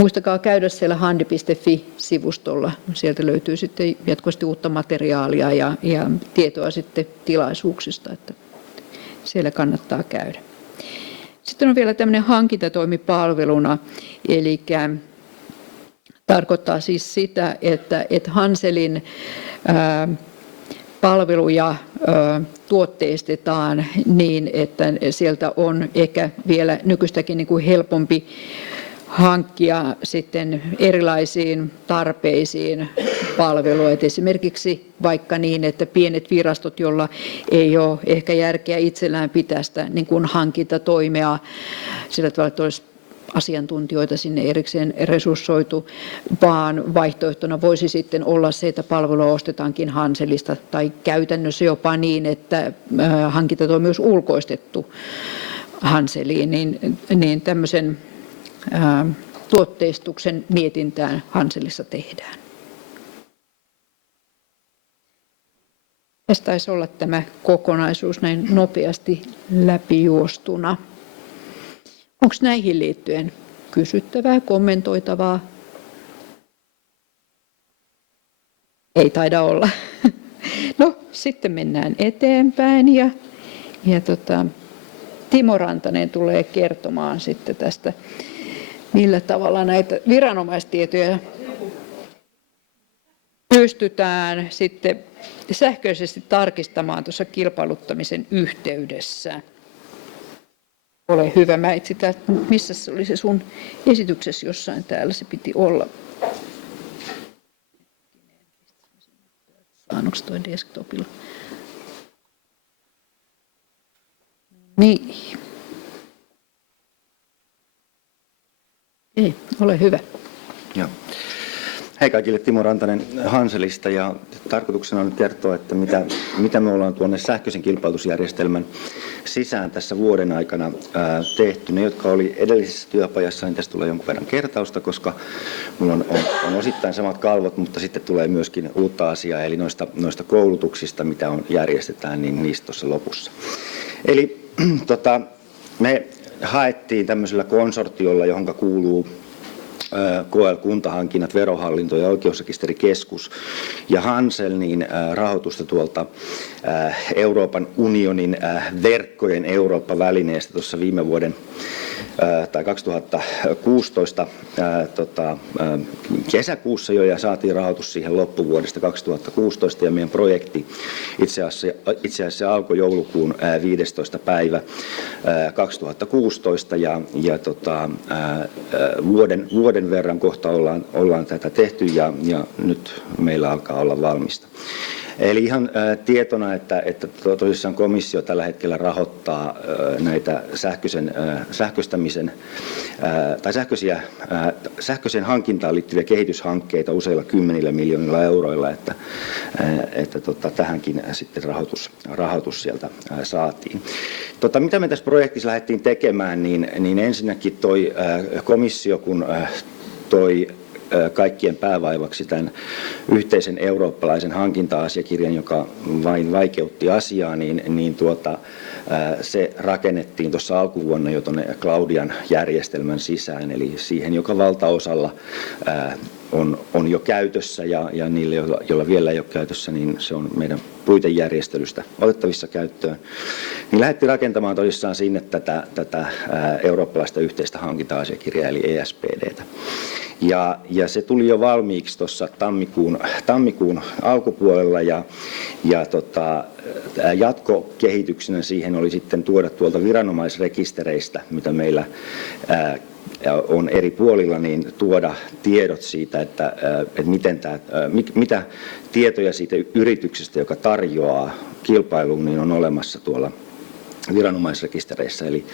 Muistakaa käydä siellä handi.fi-sivustolla. Sieltä löytyy sitten jatkuvasti uutta materiaalia ja tietoa sitten tilaisuuksista, että siellä kannattaa käydä. Sitten on vielä tämmöinen hankintatoimipalveluna, eli tarkoittaa siis sitä, että Hanselin palveluja tuotteistetaan niin, että sieltä on ehkä vielä nykyistäkin niin kuin helpompi hankkia sitten erilaisiin tarpeisiin palvelua. Et esimerkiksi vaikka niin, että pienet virastot, joilla ei ole ehkä järkeä itsellään pitää sitä niin kuin hankintatoimea sillä tavalla, että olisi asiantuntijoita sinne erikseen resurssoitu, vaan vaihtoehtona voisi sitten olla se, että palvelua ostetaankin Hanselista tai käytännössä jopa niin, että hankintatoimi olisi ulkoistettu Hanseliin, niin tämmöisen tuotteistuksen mietintään Hanselissa tehdään. Tässä taisi olla tämä kokonaisuus näin nopeasti läpijuostuna. Onko näihin liittyen kysyttävää, kommentoitavaa? Ei taida olla. No, sitten mennään eteenpäin ja Timo Rantanen tulee kertomaan sitten tästä, millä tavalla näitä viranomaistietoja pystytään sitten sähköisesti tarkistamaan tuossa kilpailuttamisen yhteydessä. Ole hyvä, mä etsitään, missä se oli se sun esityksessä, jossain täällä se piti olla. Onko toi desktopilla? Niin. Ei, ole hyvä. Joo. Hei kaikille, Timo Rantanen Hanselista, ja tarkoituksena on nyt kertoa, että mitä me ollaan tuonne sähköisen kilpailutusjärjestelmän sisään tässä vuoden aikana tehty. Ne, jotka oli edellisessä työpajassa, niin tästä tulee jonkun verran kertausta, koska minulla on osittain samat kalvot, mutta sitten tulee myöskin uutta asiaa, eli noista koulutuksista, mitä järjestetään, niin niistä tuossa lopussa. Eli me haettiin tämmöisellä konsortiolla, johon kuuluu KL, kuntahankinnat, verohallinto ja oikeusrekisterikeskus ja Hansel, niin rahoitusta tuolta Euroopan unionin verkkojen Eurooppa-välineestä tuossa viime vuoden tai 2016 kesäkuussa jo, ja saatiin rahoitus siihen loppuvuodesta 2016, ja meidän projekti itse asiassa alkoi joulukuun 15. päivä 2016, ja vuoden verran kohta ollaan tätä tehty, ja nyt meillä alkaa olla valmista. Eli ihan tietona, että tosissaan komissio tällä hetkellä rahoittaa näitä sähköistämisen tai sähköiseen hankintaan liittyviä kehityshankkeita useilla 10 miljoonilla euroilla, että tähänkin sitten rahoitus sieltä saatiin. Mitä me tässä projektissa lähdettiin tekemään, niin ensinnäkin komissio, kun toi kaikkien päävaivaksi tämän yhteisen eurooppalaisen hankinta-asiakirjan, joka vain vaikeutti asiaa, niin se rakennettiin tuossa alkuvuonna jo tuonne Cloudian järjestelmän sisään, eli siihen, joka valtaosalla on jo käytössä, ja niille, joilla vielä ei ole käytössä, niin se on meidän puitejärjestelystä otettavissa käyttöön. Niin lähdettiin rakentamaan tosissaan sinne tätä eurooppalaista yhteistä hankinta-asiakirjaa, eli ESPDtä. Ja se tuli jo valmiiksi tuossa tammikuun alkupuolella, ja jatkokehityksenä siihen oli sitten tuoda tuolta viranomaisrekistereistä, mitä meillä on eri puolilla, niin tuoda tiedot siitä, että mitä tietoja siitä yrityksestä, joka tarjoaa kilpailuun, niin on olemassa tuolla viranomaisrekistereissä. Eli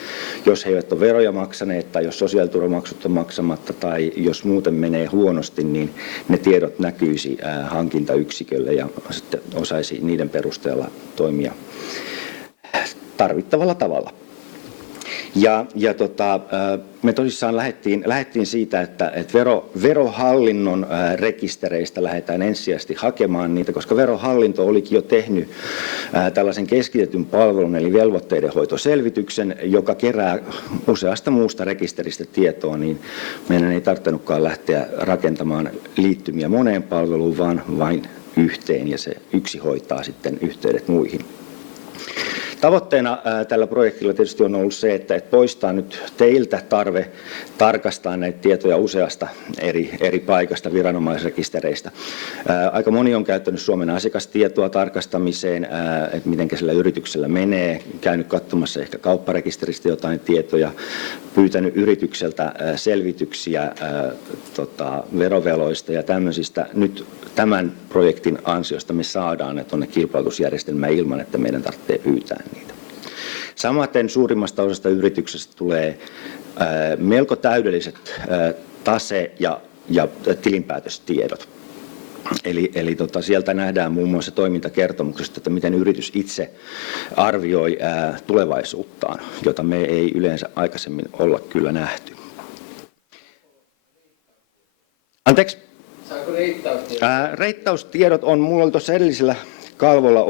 jos he eivät ole veroja maksaneet, tai jos sosiaaliturvamaksut on maksamatta, tai jos muuten menee huonosti, niin ne tiedot näkyisi hankintayksikölle, ja sitten osaisi niiden perusteella toimia tarvittavalla tavalla. Me tosissaan lähdettiin siitä, että verohallinnon rekistereistä lähdetään ensisijaisesti hakemaan niitä, koska verohallinto olikin jo tehnyt tällaisen keskitetyn palvelun, eli velvoitteidenhoitoselvityksen, joka kerää useasta muusta rekisteristä tietoa, niin meidän ei tarvinnutkaan lähteä rakentamaan liittymiä moneen palveluun, vaan vain yhteen, ja se yksi hoitaa sitten yhteydet muihin. Tavoitteena tällä projektilla tietysti on ollut se, että poistaa nyt teiltä tarve tarkastaa näitä tietoja useasta eri paikasta viranomaisrekistereistä. Aika moni on käyttänyt Suomen asiakastietoa tarkastamiseen, että miten sillä yrityksellä menee, käynyt katsomassa ehkä kaupparekisteristä jotain tietoja, pyytänyt yritykseltä selvityksiä veroveloista ja tämmöisistä. Nyt tämän projektin ansiosta me saadaan ne tuonne kilpailutusjärjestelmään ilman, että meidän tarvitsee pyytää niitä. Samaten suurimmasta osasta yrityksestä tulee melko täydelliset tase- ja tilinpäätöstiedot. Eli sieltä nähdään muun muassa toimintakertomuksesta, että miten yritys itse arvioi tulevaisuuttaan, jota me ei yleensä aikaisemmin olla kyllä nähty. Anteeksi? Saako reittaustiedot? Reittaustiedot on, mulla oli tuossa edellisellä kalvolla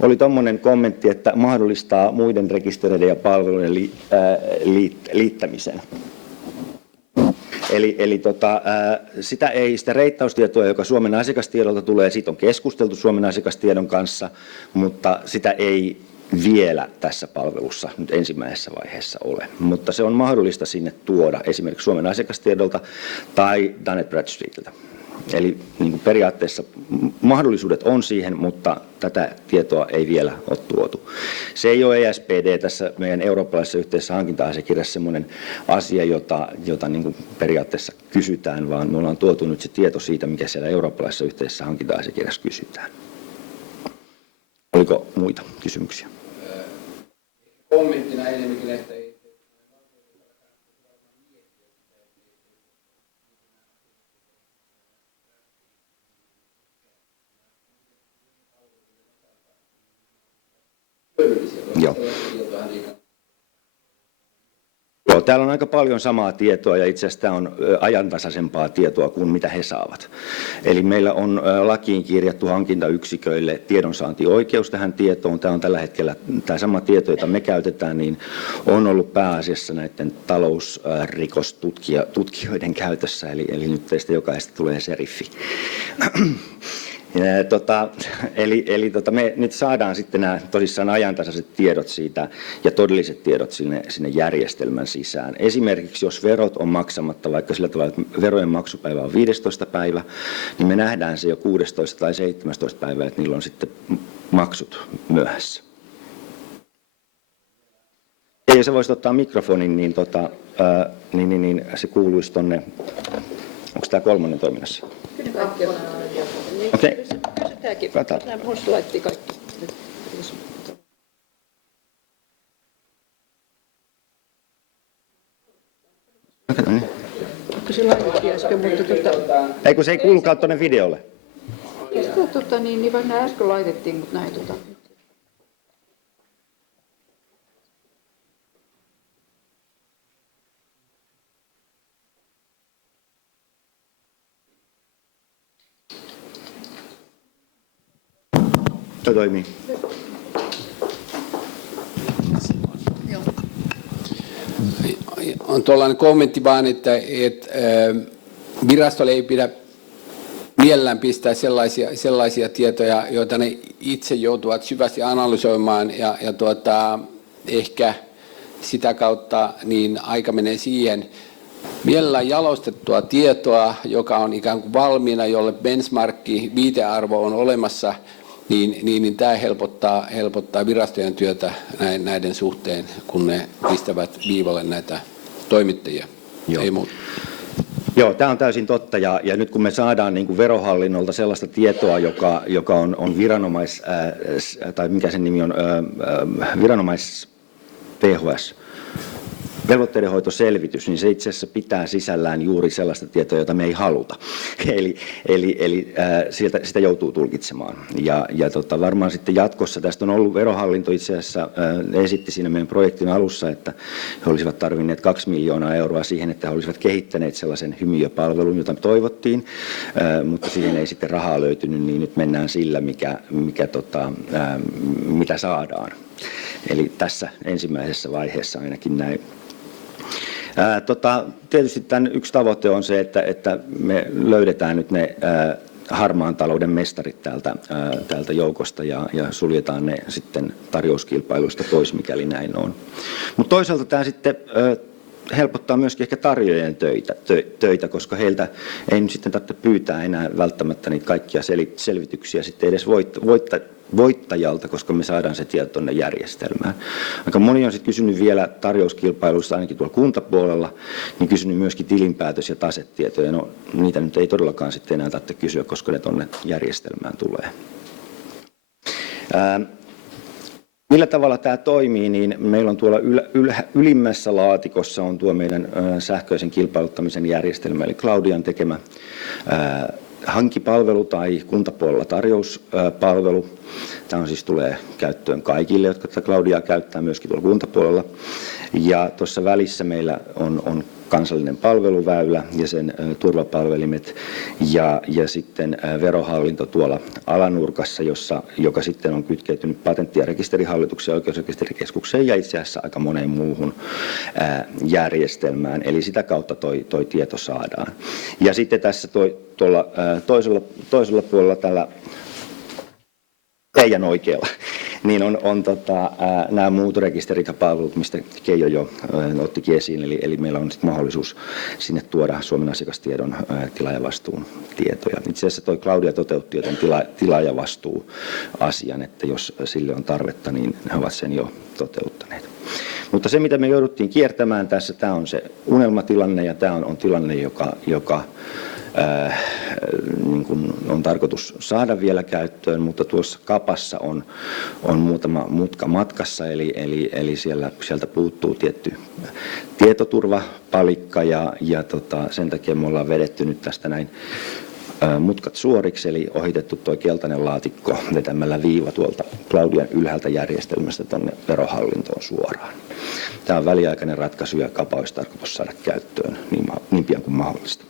oli tommonen kommentti, että mahdollistaa muiden rekistereiden ja palveluiden liittämisen. Eli sitä reittaustietoa, joka Suomen asiakastiedolta tulee, siitä on keskusteltu Suomen asiakastiedon kanssa, mutta sitä ei vielä tässä palvelussa nyt ensimmäisessä vaiheessa ole. Mutta se on mahdollista sinne tuoda esimerkiksi Suomen asiakastiedolta tai Dun & Bradstreetiltä. Eli niin kuin periaatteessa mahdollisuudet on siihen, mutta tätä tietoa ei vielä ole tuotu. Se ei ole ESPD tässä meidän eurooppalaisessa yhteisessä hankinta-asiakirjassa sellainen asia, jota niin kuin periaatteessa kysytään, vaan me ollaan tuotu nyt se tieto siitä, mikä siellä eurooppalaisessa yhteisessä hankinta-asiakirjassa kysytään. Oliko muita kysymyksiä? Kommenttina enemmänkin, että ei Joo. Joo, täällä on aika paljon samaa tietoa ja itse asiassa tämä on ajantasaisempaa tietoa kuin mitä he saavat. Eli meillä on lakiin kirjattu hankintayksiköille tiedonsaantioikeus tähän tietoon. Tämä on tällä hetkellä tämä sama tieto, jota me käytetään, niin on ollut pääasiassa näiden talousrikostutkijoiden käytössä. Eli nyt teistä jokaista tulee seriffi. Me nyt saadaan sitten nämä tosissaan ajantasaiset tiedot siitä ja todelliset tiedot sinne järjestelmän sisään. Esimerkiksi jos verot on maksamatta, vaikka sillä tavalla, että verojen maksupäivä on 15. päivä, niin me nähdään se jo 16. tai 17. päivä, että niillä on sitten maksut myöhässä. Ja jos sä voisit ottaa mikrofonin, niin se kuuluisi tonne, onko tämä 3. toiminnassa? Okei. Kysytäänkin. Minusta laitti kaikki. Se laitettiin äsken, mutta ei kun se ei kuulukaan tuonne videolle. Niin vaikka nämä äsken laitettiin, mutta näin Se toimii. On tuollainen kommentti vaan, että virastolle ei pidä mielellään pistää sellaisia tietoja, joita ne itse joutuvat syvästi analysoimaan ja ehkä sitä kautta niin aika menee siihen. Mielellään jalostettua tietoa, joka on ikään kuin valmiina, jolle benchmarkki, viitearvo on olemassa, niin tämä helpottaa virastojen työtä näiden suhteen, kun ne pistävät viivalle näitä toimittajia. Joo. Ei muuta. Joo, tämä on täysin totta ja nyt kun me saadaan niin kuin verohallinnolta sellaista tietoa, joka on tai mikä sen nimi on, PHS, velvoitteidenhoitoselvitys, niin se itse asiassa pitää sisällään juuri sellaista tietoa, jota me ei haluta. Eli sitä joutuu tulkitsemaan. Ja varmaan sitten jatkossa, tästä on ollut verohallinto itse asiassa, esitti siinä meidän projektin alussa, että he olisivat tarvinneet 2 miljoonaa euroa siihen, että he olisivat kehittäneet sellaisen hymiöpalvelun, jota me toivottiin, mutta siihen ei sitten rahaa löytynyt, niin nyt mennään sillä, mitä saadaan. Eli tässä ensimmäisessä vaiheessa ainakin näin. Tietysti tämän yksi tavoite on se, että me löydetään nyt ne harmaan talouden mestarit täältä joukosta ja suljetaan ne sitten tarjouskilpailuista pois, mikäli näin on. Mutta toisaalta tämä sitten helpottaa myöskin ehkä tarjoajien töitä, koska heiltä ei nyt sitten tarvitse pyytää enää välttämättä niitä kaikkia selvityksiä sitten edes voittajalta, koska me saadaan se tieto tuonne järjestelmään. Aika moni on sitten kysynyt vielä tarjouskilpailuista, ainakin tuolla kuntapuolella, niin kysynyt myöskin tilinpäätös- ja tasetietoja. No, niitä nyt ei todellakaan sitten enää tarvitse kysyä, koska ne tuonne järjestelmään tulee. Millä tavalla tämä toimii, niin meillä on tuolla ylimmässä laatikossa on tuo meidän sähköisen kilpailuttamisen järjestelmä, eli Claudian tekemä hankkipalvelu tai kuntapuolella tarjouspalvelu. Tämä siis tulee käyttöön kaikille, jotka tätä Claudiaa käyttää myöskin tuolla kuntapuolella. Ja tuossa välissä meillä on kansallinen palveluväylä ja sen turvapalvelimet ja sitten verohallinto tuolla alanurkassa, joka sitten on kytkeytynyt patentti- ja rekisterihallitukseen, oikeusrekisterikeskukseen ja itse asiassa aika moneen muuhun järjestelmään. Eli sitä kautta toi tieto saadaan. Ja sitten tässä tuolla toisella puolella tällä teidän oikealla, niin on nämä muut rekisterit ja palvelut, mistä Keijo jo ottikin esiin. Eli meillä on sitten mahdollisuus sinne tuoda Suomen asiakastiedon tilaajavastuun tietoja. Itse asiassa toi Claudia toteutti jo tämän tilaajavastuuasian, että jos sille on tarvetta, niin he ovat sen jo toteuttaneet. Mutta se, mitä me jouduttiin kiertämään tässä, tämä on se unelmatilanne ja tämä on tilanne, joka niin kuin on tarkoitus saada vielä käyttöön, mutta tuossa kapassa on muutama mutka matkassa, eli sieltä puuttuu tietty tietoturvapalikka ja sen takia me ollaan vedetty nyt tästä näin mutkat suoriksi, eli ohitettu tuo keltainen laatikko vetämällä viiva tuolta Claudian ylhäältä järjestelmästä tuonne verohallintoon suoraan. Tämä on väliaikainen ratkaisu ja kapa olisi tarkoitus saada käyttöön niin pian kuin mahdollista.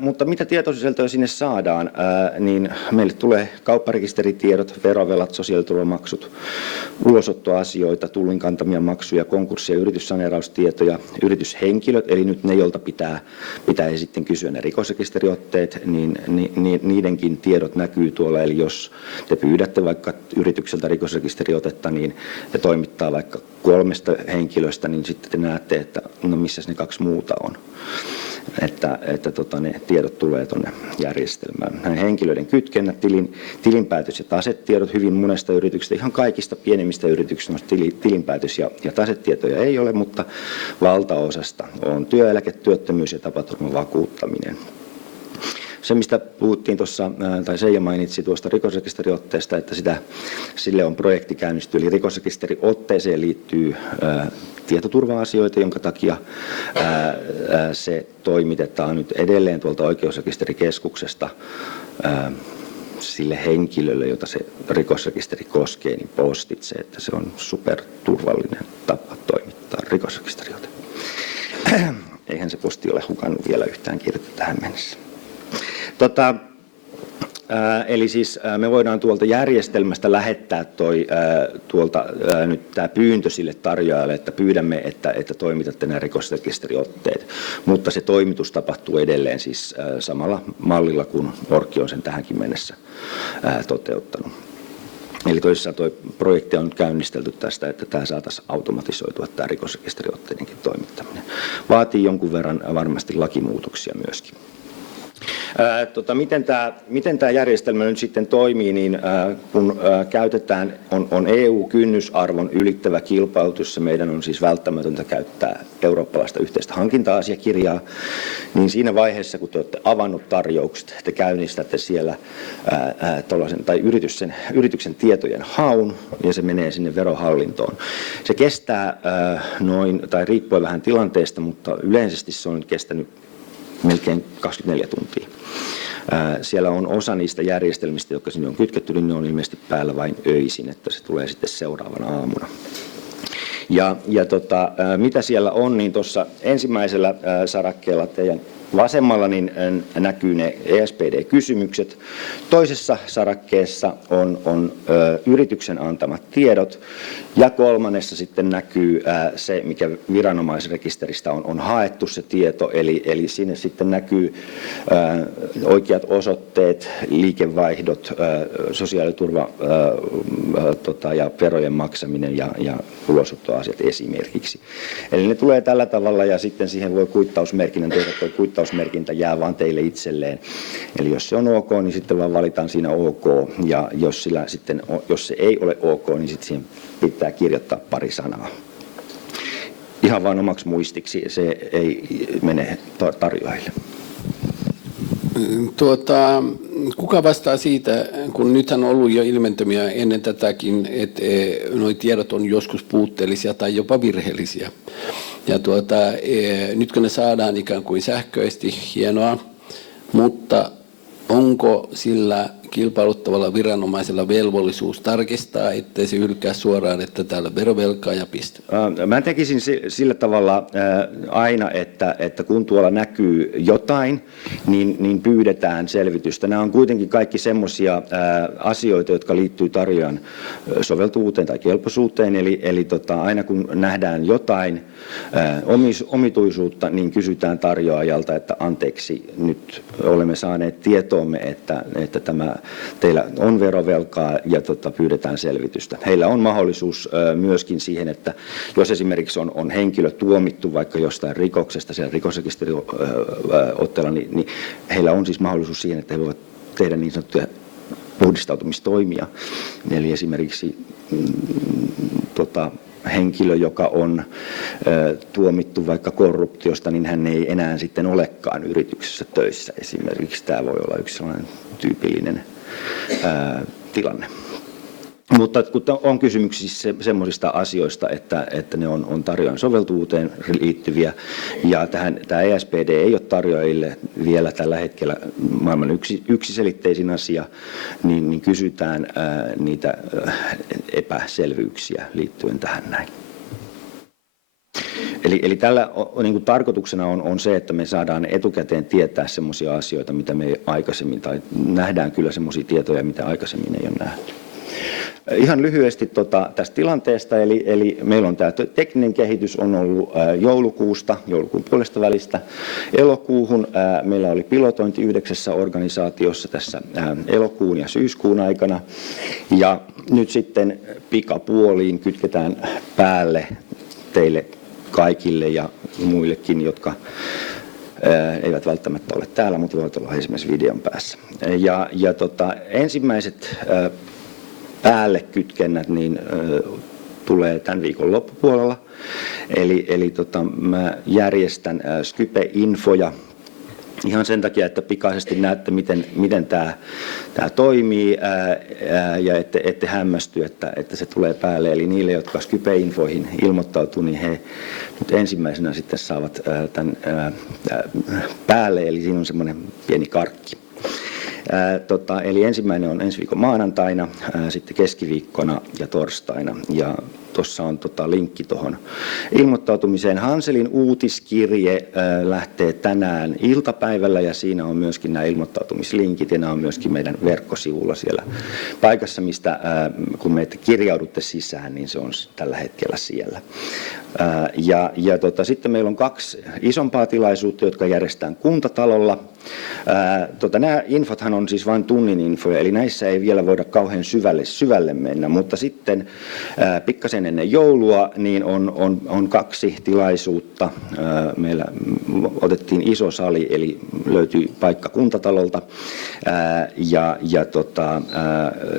Mutta mitä tietosisältöä sinne saadaan, niin meille tulee kaupparekisteritiedot, verovelat, sosiaaliturvamaksut, ulosottoasioita, tullin kantamia maksuja, konkurssi- ja yrityssaneeraustietoja, yrityshenkilöt, eli nyt ne, joilta pitää sitten kysyä ne rikosrekisteriotteet, niin niidenkin tiedot näkyy tuolla, eli jos te pyydätte vaikka yritykseltä rikosrekisteriotetta, niin te toimittaa vaikka 3 henkilöstä, niin sitten te näette, että no missä ne 2 muuta on. Että ne tiedot tulee tuonne järjestelmään. Näin henkilöiden kytkennät, tilinpäätös- ja tasetiedot hyvin monesta yrityksestä, ihan kaikista pienimmistä yrityksistä tilinpäätös- ja tasetietoja ei ole, mutta valtaosasta on työeläke, työttömyys ja tapaturmavakuuttaminen. Se, mistä puhuttiin tuossa, tai Seija mainitsi tuosta rikosrekisteriotteesta, että sille on projekti käynnisty, eli rikosrekisteriotteeseen liittyy tietoturva-asioita, jonka takia se toimitetaan nyt edelleen tuolta oikeusrekisterikeskuksesta sille henkilölle, jota se rikosrekisteri koskee, niin postitse, että se on superturvallinen tapa toimittaa rikosrekisteriote. Eihän se posti ole hukannut vielä yhtään kirjettä tähän mennessä. Eli siis me voidaan tuolta järjestelmästä lähettää nyt tämä pyyntö sille tarjoajalle, että pyydämme, että toimitatte nämä rikosrekisteriotteet, mutta se toimitus tapahtuu edelleen siis samalla mallilla kuin Orki on sen tähänkin mennessä toteuttanut. Eli toisaalta tuo projekti on nyt käynnistelty tästä, että tämä saataisiin automatisoitua, tämä rikosrekisteriotteidenkin toimittaminen. Vaatii jonkun verran varmasti lakimuutoksia myöskin. Miten tämä järjestelmä nyt sitten toimii, niin kun käytetään, on EU-kynnysarvon ylittävä kilpailutus, jossa meidän on siis välttämätöntä käyttää eurooppalaista yhteistä hankinta-asiakirjaa, niin siinä vaiheessa, kun te olette avannut tarjoukset, te käynnistätte siellä tai yrityksen tietojen haun, ja se menee sinne verohallintoon. Se kestää tai riippuen vähän tilanteesta, mutta yleisesti se on kestänyt melkein 24 tuntia. Siellä on osa niistä järjestelmistä, jotka sinne on kytketty, niin ne on ilmeisesti päällä vain öisin, että se tulee sitten seuraavana aamuna. Mitä siellä on, niin tuossa ensimmäisellä sarakkeella teidän vasemmalla niin näkyy ne ESPD-kysymykset. Toisessa sarakkeessa on yrityksen antamat tiedot ja kolmannessa sitten näkyy se, mikä viranomaisrekisteristä on haettu se tieto, eli sinne sitten näkyy oikeat osoitteet, liikevaihdot, sosiaaliturva ja verojen maksaminen ja ulosottoasiat esimerkiksi. Eli ne tulee tällä tavalla ja sitten siihen voi kuittausmerkinnän tehdä, tuo kuittausmerkintä jää vaan teille itselleen. Eli jos se on ok, niin sitten vaan valitaan siinä ok, ja jos se ei ole ok, niin sitten siihen pitää kirjoittaa pari sanaa. Ihan vain omaksi muistiksi, se ei mene tarjoajille. Kuka vastaa siitä, kun nythän on ollut jo ilmentymiä ennen tätäkin, että nuo tiedot on joskus puutteellisia tai jopa virheellisiä. Ja nyt kun ne saadaan ikään kuin sähköisesti, hienoa, mutta onko sillä kilpailuttavalla viranomaisella velvollisuus tarkistaa, ettei se hylkää suoraan, että täällä verovelkaa ja piste? Mä tekisin sillä tavalla aina, että kun tuolla näkyy jotain, niin pyydetään selvitystä. Nämä on kuitenkin kaikki semmoisia asioita, jotka liittyy tarjoajan soveltuvuuteen tai kelpoisuuteen. Eli aina kun nähdään jotain omituisuutta, niin kysytään tarjoajalta, että anteeksi, nyt olemme saaneet tietoomme, että teillä on verovelkaa ja pyydetään selvitystä. Heillä on mahdollisuus myöskin siihen, että jos esimerkiksi on henkilö tuomittu vaikka jostain rikoksesta siellä rikosrekisteriotteella, niin heillä on siis mahdollisuus siihen, että he voivat tehdä niin sanottuja puhdistautumistoimia. Eli esimerkiksi henkilö, joka on tuomittu vaikka korruptiosta, niin hän ei enää sitten olekaan yrityksessä töissä. Esimerkiksi tämä voi olla yksi sellainen tyypillinen tilanne. Mutta kun on kysymyksissä semmoisista asioista, että ne on tarjoajan soveltuvuuteen liittyviä, ja tämä ESPD ei ole tarjoajille vielä tällä hetkellä maailman yksiselitteisin asia, niin kysytään niitä epäselvyyksiä liittyen tähän näin. Eli tällä niin kuin tarkoituksena on se, että me saadaan etukäteen tietää semmoisia asioita, mitä me ei aikaisemmin, tai nähdään kyllä semmoisia tietoja, mitä aikaisemmin ei ole nähty. Ihan lyhyesti tästä tilanteesta, eli meillä on tämä tekninen kehitys on ollut joulukuun puolesta välistä elokuuhun. Meillä oli pilotointi 9 organisaatiossa tässä elokuun ja syyskuun aikana. Ja nyt sitten pikapuoliin kytketään päälle teille kaikille ja muillekin, jotka eivät välttämättä ole täällä, mutta voivat olla esimerkiksi videon päässä. Ensimmäiset päällekytkennät niin tulee tämän viikon loppupuolella. Eli mä järjestän Skype-infoja ihan sen takia, että pikaisesti näette, miten tämä toimii ja ette hämmästy, että se tulee päälle. Eli niille, jotka Skype-infoihin ilmoittautuu, niin he nyt ensimmäisenä sitten saavat tämän päälle, eli siinä on semmoinen pieni karkki. Eli ensimmäinen on ensi viikon maanantaina, sitten keskiviikkona ja torstaina. Ja tuossa on linkki tuohon ilmoittautumiseen. Hanselin uutiskirje lähtee tänään iltapäivällä ja siinä on myöskin nämä ilmoittautumislinkit ja nämä on myöskin meidän verkkosivulla siellä paikassa, mistä kun me kirjaudutte sisään, niin se on tällä hetkellä siellä. Sitten meillä on 2 isompaa tilaisuutta, jotka järjestetään kuntatalolla. Nämä infothan on siis vain tunnin infoja, eli näissä ei vielä voida kauhean syvälle mennä, mutta sitten pikkasen ennen joulua niin on 2 tilaisuutta. Meillä otettiin iso sali, eli löytyy paikka kuntatalolta,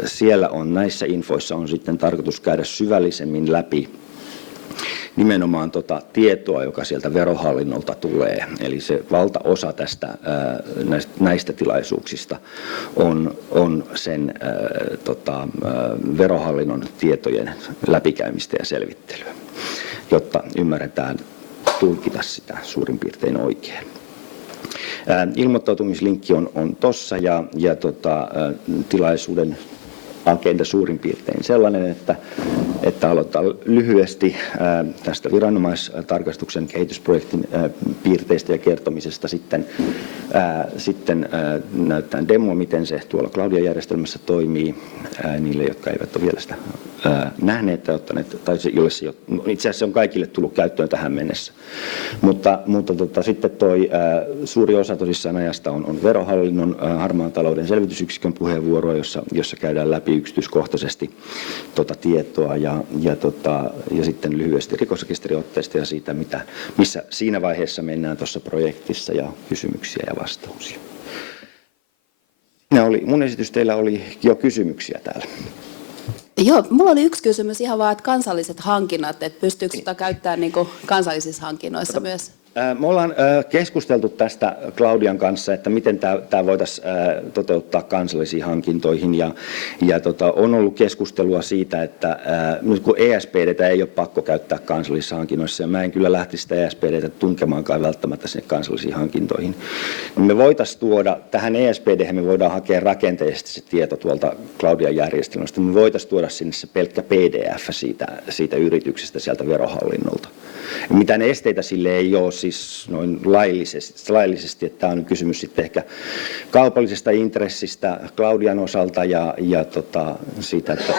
siellä on näissä infoissa on sitten tarkoitus käydä syvällisemmin läpi nimenomaan tietoa, joka sieltä verohallinnolta tulee. Eli se valtaosa näistä tilaisuuksista on sen verohallinnon tietojen läpikäymistä ja selvittelyä, jotta ymmärretään tulkita sitä suurin piirtein oikein. Ilmoittautumislinkki on tossa ja tilaisuuden agenda suurin piirtein sellainen, että aloittaa lyhyesti tästä viranomaistarkastuksen kehitysprojektin piirteistä ja kertomisesta. Sitten näyttää demo, miten se tuolla Cloud-järjestelmässä toimii niille, jotka eivät ole vielä sitä nähneet tai ottaneet, tai jolle se itse asiassa on kaikille tullut käyttöön tähän mennessä. Mutta sitten suuri osa tosissaan ajasta on verohallinnon harmaan talouden selvitysyksikön puheenvuoroa, jossa käydään läpi yksityiskohtaisesti tietoa ja sitten lyhyesti rikosrekisteriotteesta ja siitä, missä siinä vaiheessa mennään tuossa projektissa ja kysymyksiä ja vastauksia. Mun esitys, teillä oli jo kysymyksiä täällä. Joo, mulla oli yksi kysymys ihan vaan, että kansalliset hankinnat, että pystyykö sitä käyttämään niin kuin kansallisissa hankinnoissa myös? Me ollaan keskusteltu tästä Claudian kanssa, että miten tämä voitaisiin toteuttaa kansallisiin hankintoihin. On ollut keskustelua siitä, että nyt kun ESPDtä ei ole pakko käyttää kansallisissa hankinnoissa, ja mä en kyllä lähtisi sitä ESPDtä tunkemaankaan välttämättä sinne kansallisiin hankintoihin, niin me voitaisiin tuoda, tähän ESPDhän me voidaan hakea rakenteellisesti se tieto tuolta Claudian järjestelmästä, me voitaisiin tuoda sinne se pelkkä PDF siitä yrityksestä sieltä verohallinnolta. Mitään esteitä sille ei ole siis noin laillisesti, että tämä on kysymys sitten ehkä kaupallisesta intressistä Claudian osalta ja siitä, että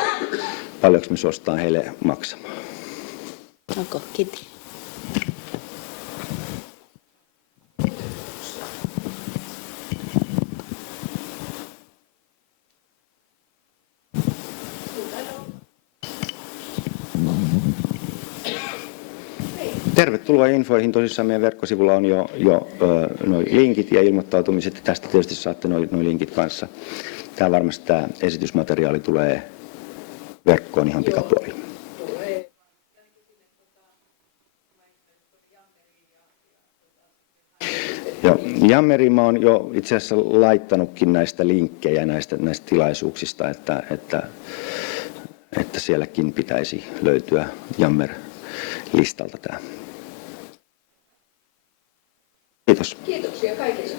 paljonko me suostutaan heille maksamaan. Onko Kitty? Tervetuloa infoihin. Tosissaan meidän verkkosivulla on jo nuo linkit ja ilmoittautumiset. Tästä tietysti saatte nuo linkit kanssa. Varmasti tämä esitysmateriaali tulee verkkoon ihan pikapuoliin. Jammeriin mä oon jo itse asiassa laittanutkin näistä linkkejä näistä tilaisuuksista, että sielläkin pitäisi löytyä Jammer-listalta tämä. Kiitos. Kiitoksia kaikille.